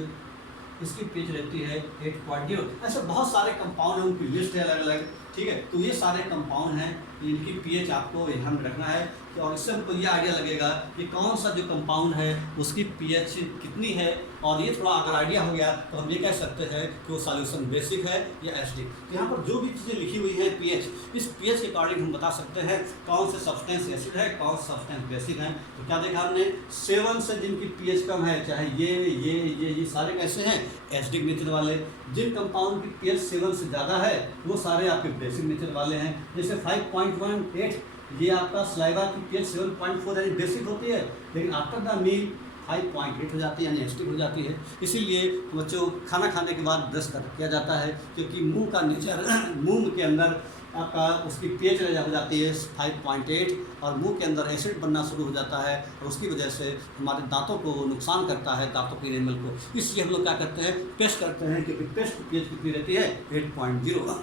इसकी पीएच रहती है 8.0। ऐसे बहुत सारे कंपाउंड हैं, उनकी लिस्ट है अलग अलग, ठीक है। तो ये सारे कंपाउंड हैं, इनकी पीएच आपको ध्यान में रखना है, और इससे हमको ये आइडिया लगेगा कि कौन सा जो कंपाउंड है उसकी पीएच कितनी है। और ये थोड़ा अगर आइडिया हो गया तो हम ये कह सकते हैं कि वो सॉल्यूशन बेसिक है या एसिडिक। तो यहाँ पर जो भी चीज़ें लिखी हुई है पीएच, इस पीएच के अकॉर्डिंग हम बता सकते हैं कौन से सब्सटेंस एसिड है, कौन से सब्सटेंस बेसिक है। तो क्या देखा हमने, 7 से जिनकी पीएच कम है, चाहे ये सारे कैसे हैं, एसिडिक नेचर वाले। जिन कंपाउंड की पीएच 7 से ज़्यादा है वो सारे आपके बेसिक नेचर वाले हैं। जैसे 5.18 ये आपका सलाइवा की पीएच 7.4 यानी बेसिक होती है, लेकिन आफ्टर द मील 5.8 हो जाती है, यानी एसिडिक हो जाती है। इसीलिए बच्चों खाना खाने के बाद ब्रश किया जाता है, क्योंकि मुंह का नेचर मुंह के अंदर आपका उसकी pH हो जाती है 5.8 और मुंह के अंदर एसिड बनना शुरू हो जाता है, और उसकी वजह से हमारे दांतों को वो नुकसान करता है, दांतों के एनिमल को। इसलिए हम लोग क्या करते हैं, पेस्ट करते हैं, क्योंकि पेस्ट की pH कितनी रहती है 8.0।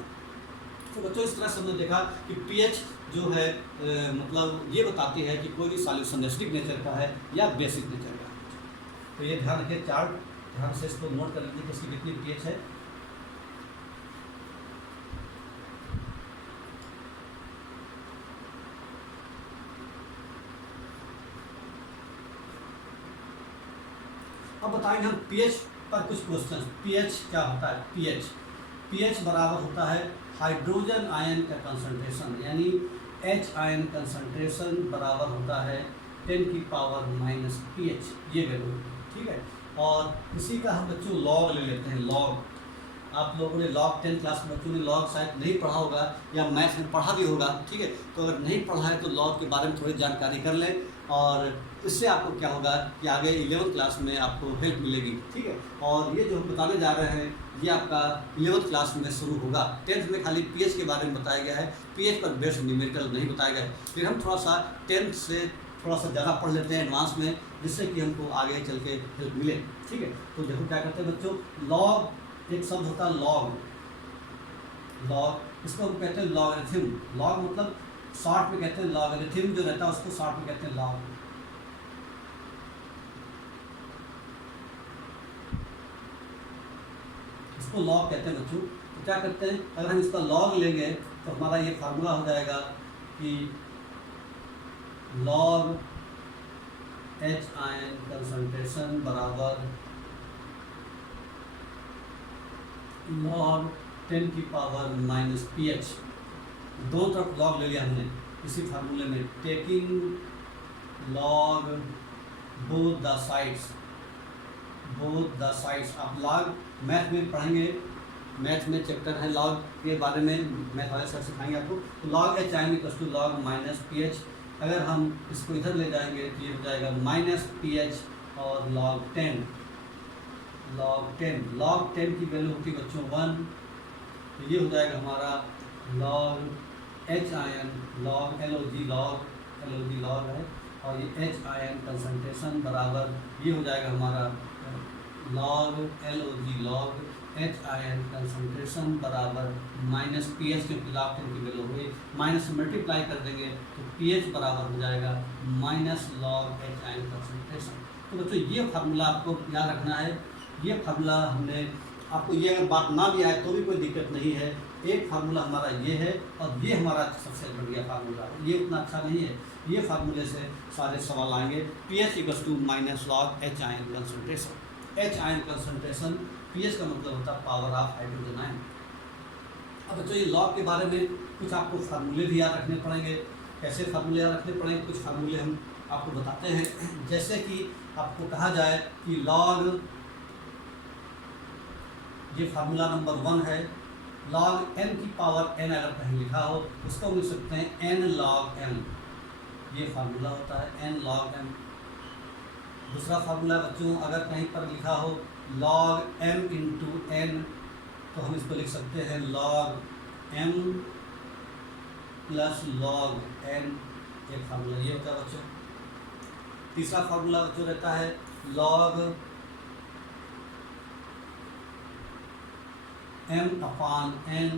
तो बच्चों इस तरह से हमने देखा कि pH जो है मतलब ये बताती है कि कोई भी सॉल्यूशन एसिडिक नेचर का है या बेसिक नेचर का है। तो ये ध्यान रखिए, चार्ट ध्यान से इसको नोट कर लीजिए कि इसकी कितनी pH है। अब बताएंगे हम pH पर कुछ क्वेश्चन। pH क्या होता है? pH बराबर होता है हाइड्रोजन आयन का कंसंट्रेशन, यानी H आयन कंसंट्रेशन बराबर होता है 10 की पावर माइनस pH, ये वैल्यू, ठीक है। और इसी का हम बच्चों लॉग ले लेते हैं। लॉग आप लोगों ने लॉग 10 क्लास में बच्चों ने लॉग शायद नहीं पढ़ा होगा, या मैथ्स में पढ़ा भी होगा, ठीक है। तो अगर नहीं पढ़ा है तो लॉग के बारे में थोड़ी जानकारी कर लें, और इससे आपको क्या होगा कि आगे 11th क्लास में आपको हेल्प मिलेगी, ठीक है। और ये जो हम बताने जा रहे हैं ये आपका 11th क्लास में शुरू होगा। 10th में खाली pH के बारे में बताया गया है, pH पर बेस्ड न्यूमेरिकल नहीं बताया गया है। फिर हम थोड़ा सा 10th से थोड़ा सा ज़्यादा पढ़ लेते हैं एडवांस में, जिससे कि हमको आगे चल के हेल्प मिले, ठीक है। तो देखो क्या करते हैं बच्चों, लॉग एक शब्द होता है लॉग, इसको हम कहते हैं लॉगरिथम। लॉग मतलब शॉर्ट में कहते हैं लॉगरिथम, जो रहता है उसको शॉर्ट में कहते हैं लॉग। इसको लॉग कहते हैं बच्चों। तो क्या करते हैं, अगर हम इसका लॉग लेंगे तो हमारा ये फार्मूला हो जाएगा कि लॉग H आयन कंसंट्रेशन बराबर लॉग 10 की पावर माइनस pH। दो तरफ लॉग ले लिया हमने इसी फार्मूले में, taking log both the sides. आप लॉग मैथ में पढ़ेंगे, मैथ में चैप्टर है लॉग के बारे में, मैथ वाले सर सिखाएंगे आपको। तो log H ion equals to log minus pH। अगर हम इसको इधर ले जाएंगे तो ये हो जाएगा माइनस pH और लॉग 10। लॉग 10 की वैल्यू होती है बच्चों 1, तो ये हो जाएगा हमारा log H ion log LOG है, और ये H आयन कंसंट्रेशन बराबर ये हो जाएगा हमारा log LOG H ion concentration बराबर माइनस pH, क्योंकि लॉग 10 की वैल्यू हुई, माइनस से मल्टीप्लाई कर देंगे तो pH बराबर हो जाएगा minus log H ion concentration. तो बच्चों ये फार्मूला आपको याद रखना है। ये फार्मूला हमने आपको, ये अगर बात ना भी आए तो भी कोई दिक्कत नहीं है। एक फार्मूला हमारा ये है, और ये हमारा सबसे बढ़िया फार्मूला है। ये उतना अच्छा नहीं है, ये फार्मूले से सारे सवाल आएंगे। pH equals to minus log H ion concentration. H ion concentration, pH का मतलब होता है पावर ऑफ हाइड्रोजन आयन। अब बच्चों ये लॉग के बारे में कुछ आपको फार्मूले भी याद रखने पड़ेंगे। कैसे फार्मूले याद रखने पड़ेंगे, कुछ फार्मूले हम आपको बताते हैं। जैसे कि आपको कहा जाए कि लॉग, ये फार्मूला नंबर 1 है, लॉग n की पावर n अगर कहीं लिखा हो उसको हम लिख सकते हैं n log m। ये फार्मूला होता है n log m। दूसरा फार्मूला बच्चों अगर कहीं पर लिखा हो log m इंटू n, तो हम इसको लिख सकते हैं log m plus log n। एक फार्मूला ये होता है बच्चों। तीसरा फार्मूला बच्चों रहता है log m upon n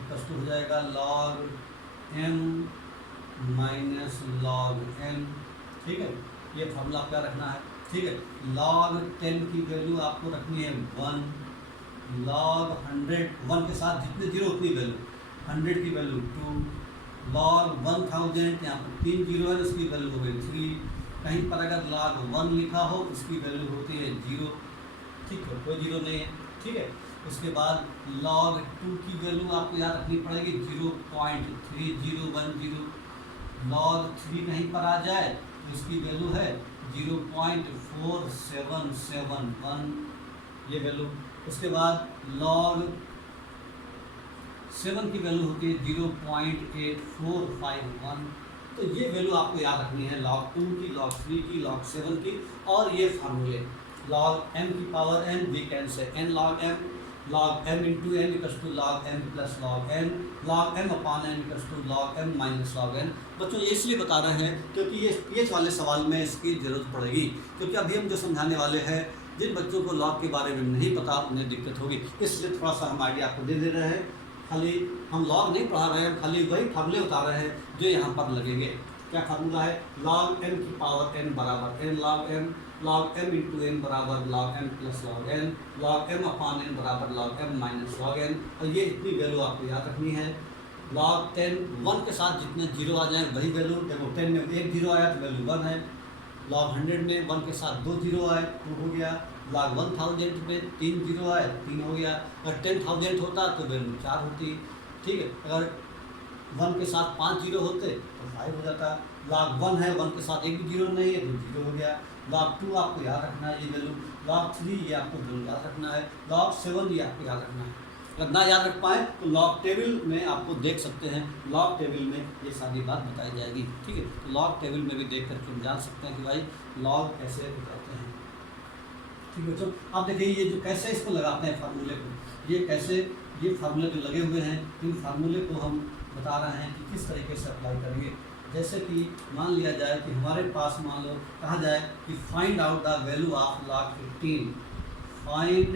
equals to हो जाएगा log m minus log n, ठीक है। ये फार्मूला आपको क्या रखना है, ठीक है। log 10 की वैल्यू आपको रखनी है 1, log 100, 1 के साथ जितने जीरो उतनी वैल्यू, 100 की वैल्यू 2, log 1000 यहाँ पर 3 जीरो है, उसकी वैल्यू हो गई 3। कहीं पर अगर log 1 लिखा हो उसकी वैल्यू होती है 0, ठीक है, कोई जीरो नहीं है, ठीक है। उसके बाद log 2 की वैल्यू आपको याद रखनी पड़ेगी 0.3010। log 3 कहीं पर आ जाए तो इसकी वैल्यू है 0.4771, ये वैल्यू। उसके बाद log 7 की वैल्यू होती है 0.8451, तो ये वैल्यू आपको याद रखनी है, log 2 की, log 3 की, log 7 की, और ये फार्मूले log m की power n, we can say n log m into n equals to log m plus log m upon n equals to log m minus log n। बच्चों ये इसलिए बता रहे हैं क्योंकि ये पीएच वाले सवाल में इसकी ज़रूरत पड़ेगी, क्योंकि अभी हम जो समझाने वाले हैं जिन बच्चों को लॉग के बारे में नहीं पता उन्हें दिक्कत होगी, इसलिए थोड़ा सा हम आइडिया आपको दे रहे हैं। खाली हम लॉग नहीं पढ़ा रहे हैं, खाली वही फार्मूले बता रहे हैं जो यहाँ पर लगेंगे। क्या फार्मूला है? log m की पावर n बराबर n log m into n बराबर log m plus log m upon n बराबर log m minus log n। और ये इतनी वैल्यू आपको याद रखनी है। log 10 1 के साथ जितने जीरो आ जाए वही वैल्यू, देखो 10 में एक जीरो आया तो वैल्यू 1 है, log 100 में 1 के साथ 2 जीरो आए तो हो गया, log 1000 में 3 जीरो आए 3 हो गया, अगर 10,000 होता तो वैल्यू 4 होती, ठीक है। अगर 1 के साथ 5 जीरो होते तो 5 हो जाता। log 1 है, 1 के साथ एक भी जीरो नहीं है तो जीरो हो गया। log 2 आपको याद रखना है ये वैल्यू, log 3 ये आपको वैल्यू याद रखना है, log 7 ये आपको याद रखना है। अगर ना याद रख पाए तो लॉग टेबल में आपको देख सकते हैं, लॉग टेबल में ये सारी बात बताई जाएगी, ठीक है। तो लॉग टेबल में भी देख करके हम जान सकते हैं कि भाई लॉग कैसे बताते हैं, ठीक है। तो आप देखिए ये जो कैसे इसको लगाते हैं फार्मूले को, ये कैसे ये फार्मूले जो लगे हुए हैं इन फार्मूले को हम बता रहे हैं कि किस तरीके से अप्लाई करेंगे। जैसे कि मान लिया जाए कि हमारे पास मान लो कहा जाए कि find out the value of log 15, find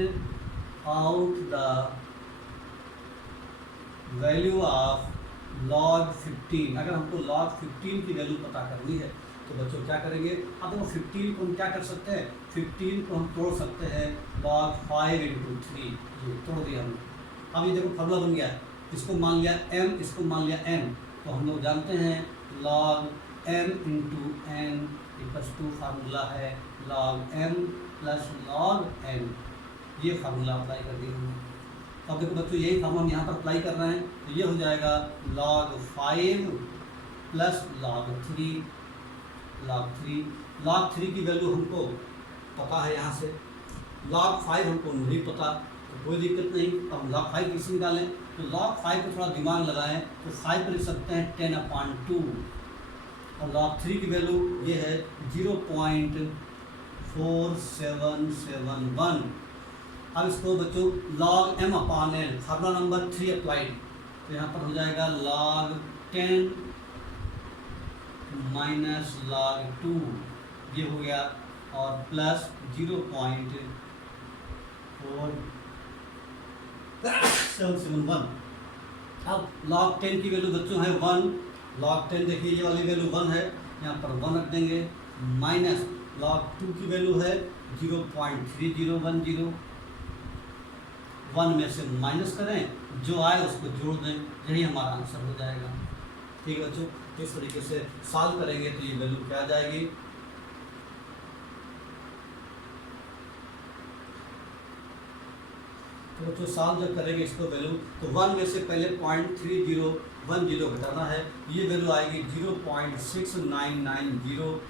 out the value of log 15। अगर हमको log 15 की वैल्यू पता करनी है तो बच्चों क्या करेंगे? अब देखो 15 को हम क्या कर सकते हैं, 15 को हम तोड़ सकते हैं log 5 इंटू 3, ये तोड़ दिया हमने। अब ये देखो फार्मूला बन गया, इसको मान लिया m, इसको मान लिया n, तो हम लोग जानते हैं log m into n equals to formula है log m plus log n, ये फार्मूला अप्लाई कर दिया हमने। अब देखो बच्चों यही फार्मूला हम यहाँ पर अप्लाई कर रहे हैं, तो ये हो जाएगा log 5 प्लस log 3 की वैल्यू हमको पता है यहाँ से, log 5 हमको नहीं पता तो कोई दिक्कत नहीं। अब हम log 5 कैसे निकालें, तो log 5 को थोड़ा दिमाग लगाएं तो 5 पर लिख सकते हैं 10/2, और log 3 की वैल्यू ये है 0.4771। अब इसको बच्चों log m upon n, formula number 3 applied, तो यहाँ पर हो जाएगा log 10 माइनस log 2, ये हो गया, और प्लस 0.4771। अब log 10 की वैल्यू बच्चों है 1, log 10 देखिए ये वाली वैल्यू 1 है, यहाँ पर 1 रख देंगे, माइनस log 2 की वैल्यू है 0.3010, 1 में से माइनस करें, जो आए उसको जोड़ दें, यही हमारा आंसर हो जाएगा, ठीक है बच्चों। इस तरीके से सॉल्व करेंगे तो ये वैल्यू क्या आ जाएगी, तो बच्चों सॉल्व जब करेंगे इसको वैल्यू, तो 1 में से पहले 0.3010 घटाना है, ये वैल्यू आएगी 0.6990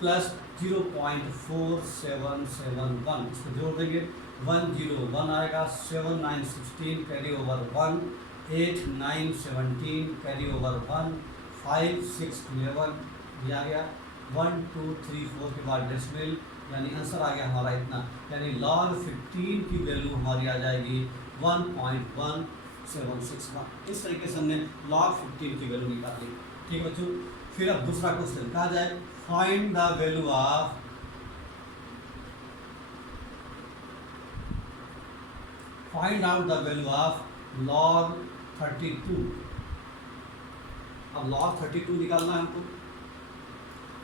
प्लस 0.4771, इसको जोड़ देंगे, 101 आएगा, 7916 कैरी ओवर 1, 8917 कैरी ओवर 1, 5611 ये आ गया, 1 2 3 4 के बाद डेसिमल, यानी आंसर आ गया हमारा इतना, यानी log 15 की वैल्यू हमारी आ जाएगी 1.1761। इस तरीके से हमने log 15 की वैल्यू निकाली, ठीक है बच्चों। फिर अब दूसरा क्वेश्चन कहा जाए find the value of find out the value of log 32। अब log 32 निकालना है हमको,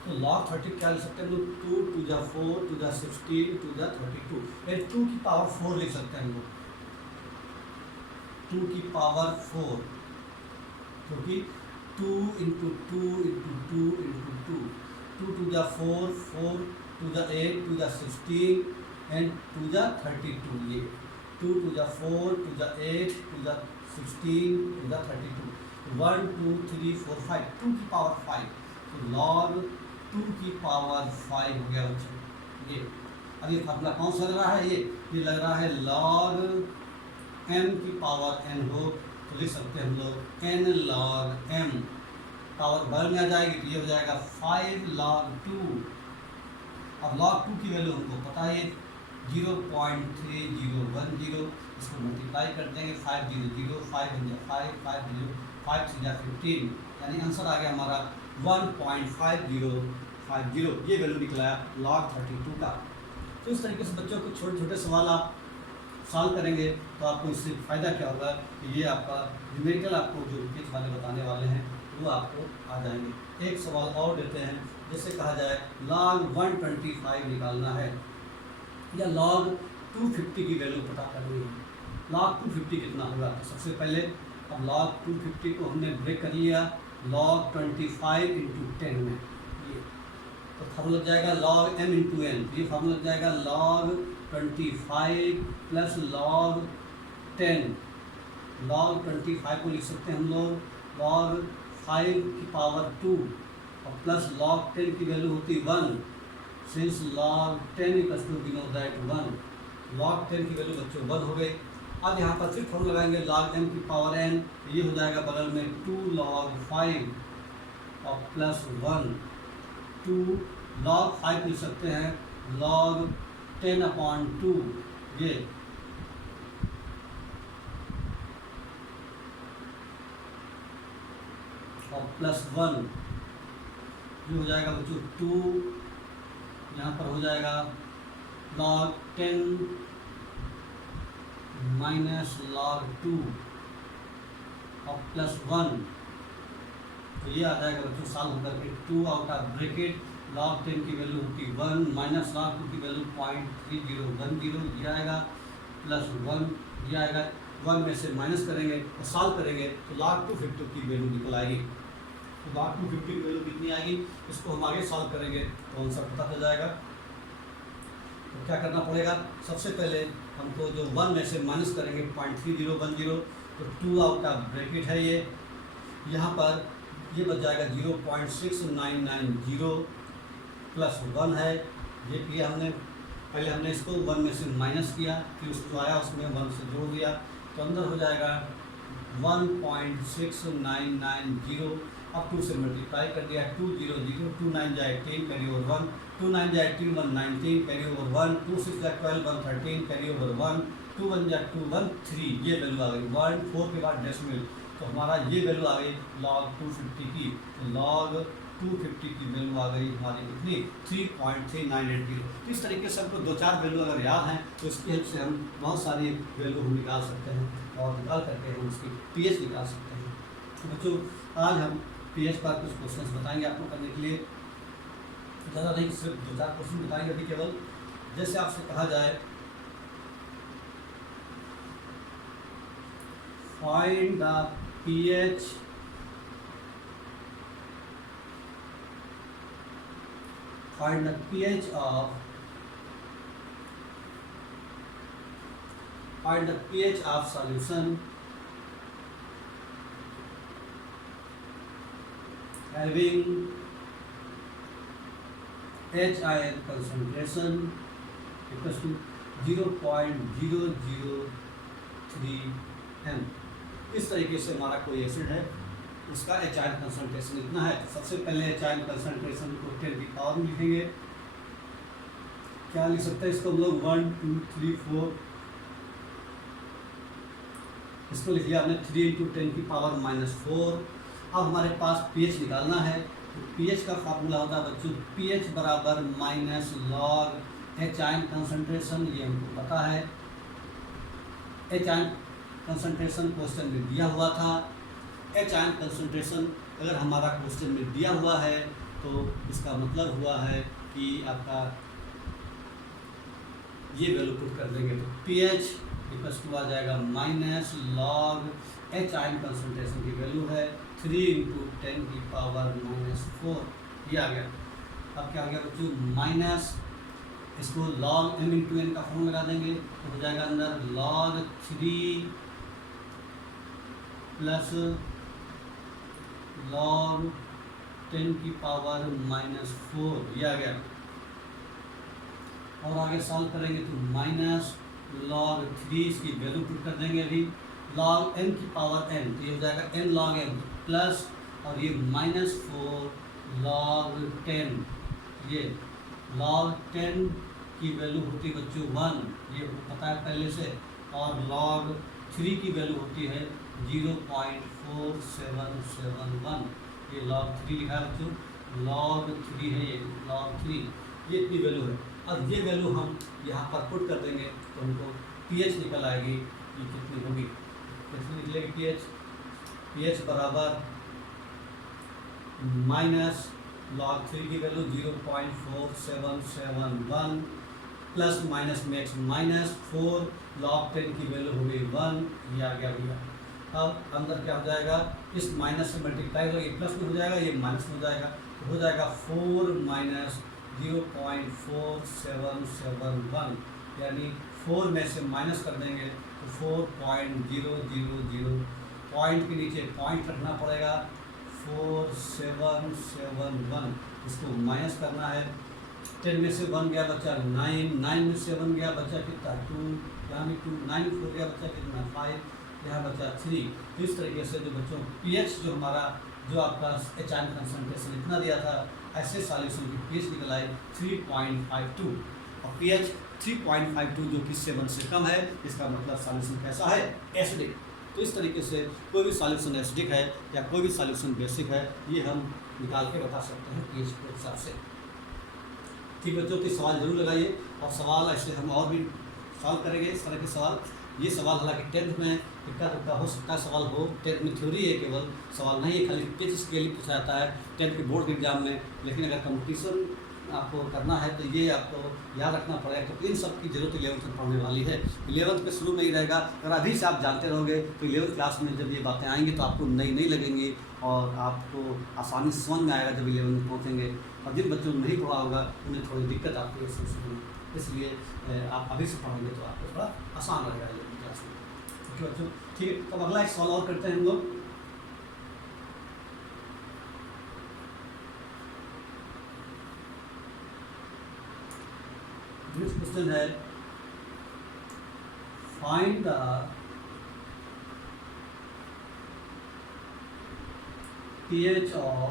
तो log 30 क्या लिख सकते हैं हम लोग, 2 to the 4 to the 16 to the 32, यानी 2 की पावर 4 लिख सकते हैं हम लोग, 2 की पावर 4, क्योंकि 2 into 2 into 2 into 2, 2 to the 4, 4 to the 8 to the 16 and to the 32, ये 2 to the 4 to the 8 to the 16 to the 32, 1 2 3 4 5, 2 की पावर 5, तो log 2 की पावर 5 हो गया बच्चों ये। अब ये फार्मूला कौन सा लग रहा है, ये लग रहा है log m की पावर n हो, तो लिख सकते हैं हम लोग n log m पावर बगल में आ जाएगी तो ये हो जाएगा 5 log 2। अब log 2 की वैल्यू हमको पता है 0.3010, इसको मल्टीप्लाई कर देंगे 500, 5 5 5 5 3 15, यानी आंसर आ गया हमारा 1.5050। ये वैल्यू निकला log 32 का। तो इस तरीके से बच्चों को छोटे छोटे सवाल आप सॉल्व करेंगे तो आपको इससे फ़ायदा क्या होगा कि ये आपका न्यूमेरिकल आपको जो केस वाले बताने वाले हैं वो आपको आ जाएंगे। एक सवाल और देते हैं, जैसे कहा जाए log 125 निकालना है या log 250 की वैल्यू पता करनी है। log 250 कितना होगा? तो सबसे पहले अब log 250 को हमने ब्रेक कर लिया log 25 × 10 में, ये तो फॉर्मूला लग जाएगा log m × n, ये फॉर्मूला लग जाएगा log 25 + log 10। log 25 को लिख सकते हैं हम लोग log 5 की पावर 2 और प्लस log 10 की वैल्यू होती 1, since log 10 = we know that 1। log 10 की वैल्यू बच्चों 1 हो गई। अब यहाँ पर फिर फॉर्मूला लगाएंगे log m की पावर n, ये हो जाएगा बगल में 2 log 5 और प्लस 1, 2 log 5 लिख सकते हैं log 10/2, ये और प्लस 1, ये हो जाएगा बच्चों 2, यहाँ पर हो जाएगा log 10 - log 2 और प्लस 1, तो ये आ जाएगा बच्चों साल होकर के 2 आउट ऑफ ब्रैकेट log 10 की वैल्यू होती 1 माइनस log 2 की वैल्यू 0.3010, ये आएगा प्लस 1, ये आएगा 1 में से माइनस करेंगे और सॉल्व करेंगे तो log 250 की वैल्यू निकल आएगी। तो log 250 की वैल्यू कितनी आएगी, इसको हम आगे सॉल्व करेंगे तो आंसर पता चल जाएगा। तो क्या करना पड़ेगा, सबसे पहले हमको जो 1 में से माइनस करेंगे 0.3010, तो 2 आउट ऑफ ब्रैकेट है ये, यहाँ पर ये बच जाएगा 0.6990 प्लस 1 है, ये किया हमने, पहले हमने इसको 1 में से माइनस किया, फिर उसको आया उसमें 1 से जोड़ दिया, तो अंदर हो जाएगा 1.6990, अब 2 से मल्टीप्लाई कर दिया, 2 0 0, 2 9 जाए 10, कैरी ओवर 1, 2 9 जाए 3 1 19, कैरी ओवर 1, 2 6 जाए 12 1 13, कैरी ओवर 1, 2 1 जाए 2 1 3, ये वैल्यू आ गई 1 4 के बाद डेसिमल, तो हमारा ये वैल्यू आ गई log 250 की। तो log 250 की वैल्यू आ गई हमारी कितनी, 3.3980। इस तरीके से हमको 2-4 वैल्यू अगर याद हैं तो इसकी हेल्प से हम बहुत सारी वैल्यू हम निकाल सकते हैं और निकाल करके हम उसकी pH निकाल सकते हैं। तो बच्चों आज हम pH पर कुछ क्वेश्चंस बताएंगे आपको करने के लिए, ज़्यादा नहीं, सिर्फ 2-4 क्वेश्चन बताएंगे अभी केवल। जैसे आपसे कहा जाए find the pH find the pH of solution having H ion concentration equals to 0.003 m। इस तरीके से हमारा कोई एसिड है, उसका एच आयन कंसनट्रेशन इतना है, तो सबसे पहले एच आयन कंसनट्रेशन को 10 की पावर में लिखेंगे। क्या लिख सकते हैं इसको हम लोग 1 2 3 4, इसको लिख लिया आपने 3 × 10 की पावर -4। अब हमारे पास pH निकालना है, तो pH का फार्मूला होता है बच्चों pH बराबर -log एच आयन कंसनट्रेशन, ये हमको पता है। एच आयन कंसंट्रेशन क्वेश्चन में दिया हुआ था, एच आयन कंसंट्रेशन अगर हमारा क्वेश्चन में दिया हुआ है तो इसका मतलब हुआ है कि आपका ये वैल्यू पुट कर देंगे तो pH = आ जाएगा -log एच आयन कंसंट्रेशन की वैल्यू है 3 × 10 की पावर -4, ये आ गया। अब क्या आ गया बच्चों माइनस, इसको log m × n का फॉर्मूला लगा देंगे तो हो जाएगा अंदर log 3 प्लस log 10 की पावर -4, ये आ गया। और आगे सॉल्व करेंगे तो -log 3 इसकी वैल्यू पुट कर देंगे अभी, log n की पावर n, तो ये हो जाएगा n log m प्लस और ये -4 log 10, ये log 10 की वैल्यू होती है बच्चों 1, ये पता है पहले से, और log 3 की वैल्यू होती है 0.4771, ये log 3 लिखा है बच्चों, log 3 है ये, log 3, ये इतनी वैल्यू है। और ये वैल्यू हम यहाँ पर पुट कर देंगे तो हमको pH निकल आएगी, ये कितनी होगी, कितनी निकलेगी pH बराबर माइनस log 3 की value 0.4771 plus minus max -4 log 10 की वैल्यू हो गई 1, ये आ गया भैया। अब अंदर क्या हो जाएगा, इस माइनस से मल्टीप्लाई होगा, ये प्लस में हो जाएगा, ये माइनस में हो जाएगा, तो हो जाएगा 4 माइनस 0.4771, यानी 4 में से माइनस कर देंगे तो 4.000, पॉइंट के नीचे पॉइंट रखना पड़ेगा, 4771, इसको माइनस करना है। 10 में से 1 गया बच्चा 9, 9 में से 1 गया बच्चा कितना 2, यहाँ भी 2, 9 4 गया बच्चा कितना 5, यहाँ बच्चा 3। इस तरीके से जो बच्चों pH जो हमारा जो आपका एच आयन कंसंट्रेशन इतना दिया था, ऐसे सॉल्यूशन की pH निकल आई 3.52, और pH 3.52 जो कि 7 से कम है, इसका मतलब सॉल्यूशन कैसा है, एसिडिक। तो इस तरीके से कोई भी सॉल्यूशन एसिडिक है या कोई भी सॉल्यूशन बेसिक है, ये हम निकाल के बता सकते हैं pH के हिसाब से। ठीक बच्चों, तो सवाल जरूर लगाइए, और सवाल ऐसे हम और भी सॉल्व करेंगे इस तरह के सवाल। ये सवाल हालांकि 10th में इक्का दुक्का हो सकता है सवाल हो, 10th में थ्योरी है, केवल सवाल नहीं है, खाली पिच स्केल पूछा जाता है 10th के बोर्ड के एग्जाम में। लेकिन अगर कंपटीशन आपको करना है तो ये आपको याद रखना पड़ेगा, क्योंकि इन सब की जरूरत 11th में पढ़ने वाली है। 11th के शुरू में ही रहेगा, अगर अभी से आप जानते रहोगे तो 11th क्लास में जब ये बातें आएंगी तो आपको नई नई लगेंगी और आपको आसानी से समझ में आएगा जब 11th में पहुँचेंगे। और जिन बच्चों ने नहीं पढ़ा होगा उन्हें थोड़ी दिक्कत आपकी है समझने, इसलिए आप अभी से पढ़ेंगे तो आपको थोड़ा आसान रहेगा 11th क्लास में। ओके बच्चों, ठीक है, तो अगला एक सवाल और करते हैं हम लोग। नेक्स्ट क्वेश्चन है, find the pH of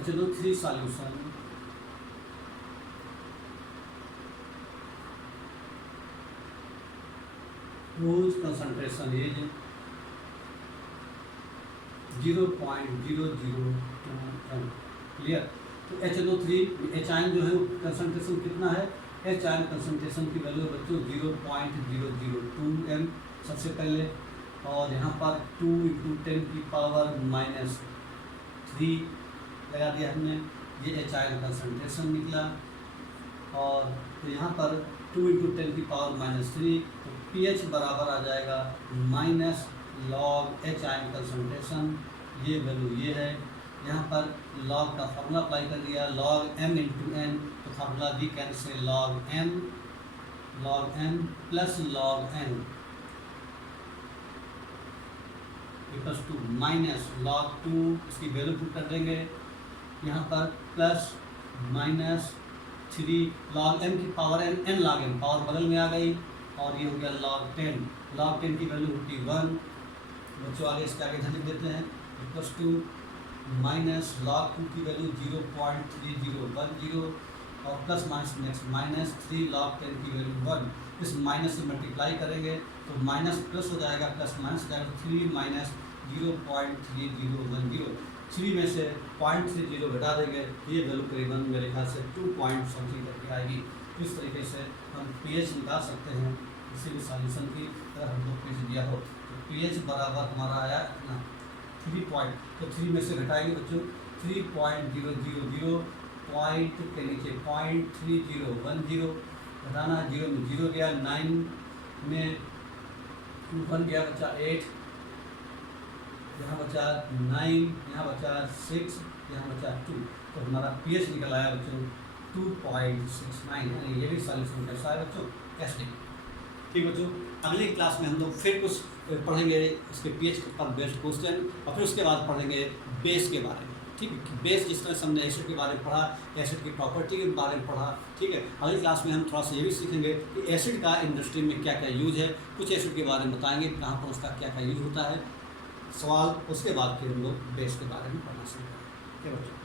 HNO3 solution whose concentration is 0.002 m। Clear. तो HNO3 एच आयन जो है कंसंट्रेशन कितना है, एच आयन कंसंट्रेशन की वैल्यू बच्चों 0.002 m सबसे पहले, और यहाँ पर 2 × 10⁻³ लगा दिया हमने, ये एच आयन कंसंट्रेशन निकला। और तो यहाँ पर 2 × 10⁻³ तो pH बराबर आ जाएगा -log एच आयन कंसंट्रेशन, ये वैल्यू ये है। यहाँ पर log का फार्मूला अप्लाई कर दिया, log m × n, तो फार्मूला भी कैन से log m plus log n equals to -log 2, इसकी वैल्यू पुट कर देंगे यहाँ पर, प्लस -3 log m की power n log m, power बगल में आ गई, और ये हो गया log 10 की वैल्यू होती 1। बच्चों आगे इसके आगे लिख देते हैं, इक्वल्स टू -log 2 की वैल्यू 0.3010, और प्लस माइनस -3 log 10 की वैल्यू 1। इस माइनस से मल्टीप्लाई करेंगे तो माइनस प्लस हो जाएगा, प्लस माइनस हो जाएगा, 3 - 0.3010, 3 में से 0.30 घटा देंगे, ये वैल्यू करीबन मेरे ख्याल से 2 पॉइंट समथिंग करके आएगी। इस तरीके से हम pH निकाल सकते हैं किसी भी सॉल्यूशन की, अगर हमको pH दिया हो तो pH बराबर हमारा आया इतना 3 पॉइंट, तो 3 में से घटाएंगे बच्चों 3.000, पॉइंट के नीचे 0.3010 घटाना, 0 में 0 गया, 9 में 1 गया बच्चा 8, यहाँ बचा 9, यहाँ बचा 6, यहाँ बचा 2, तो हमारा pH निकल आया बच्चों 2.69, यानी ये भी सॉल्यूशन कैसा है बच्चों, एसिडिक। ठीक बच्चों, अगली क्लास में हम लोग फिर कुछ पढ़ेंगे इसके pH पर बेस्ड क्वेश्चन, और फिर उसके बाद पढ़ेंगे बेस के बारे में। ठीक है। बेस जिस तरह से हमने एसिड के बारे में पढ़ा, एसिड की प्रॉपर्टी के बारे में पढ़ा, ठीक है। अगली क्लास में हम थोड़ा सा ये भी सीखेंगे कि एसिड का इंडस्ट्री में क्या क्या यूज है, कुछ एसिड के बारे में बताएंगे कहाँ पर उसका क्या क्या यूज होता है। सवाल उसके बाद फिर हम लोग बेस के बारे में पढ़ना सीखेंगे।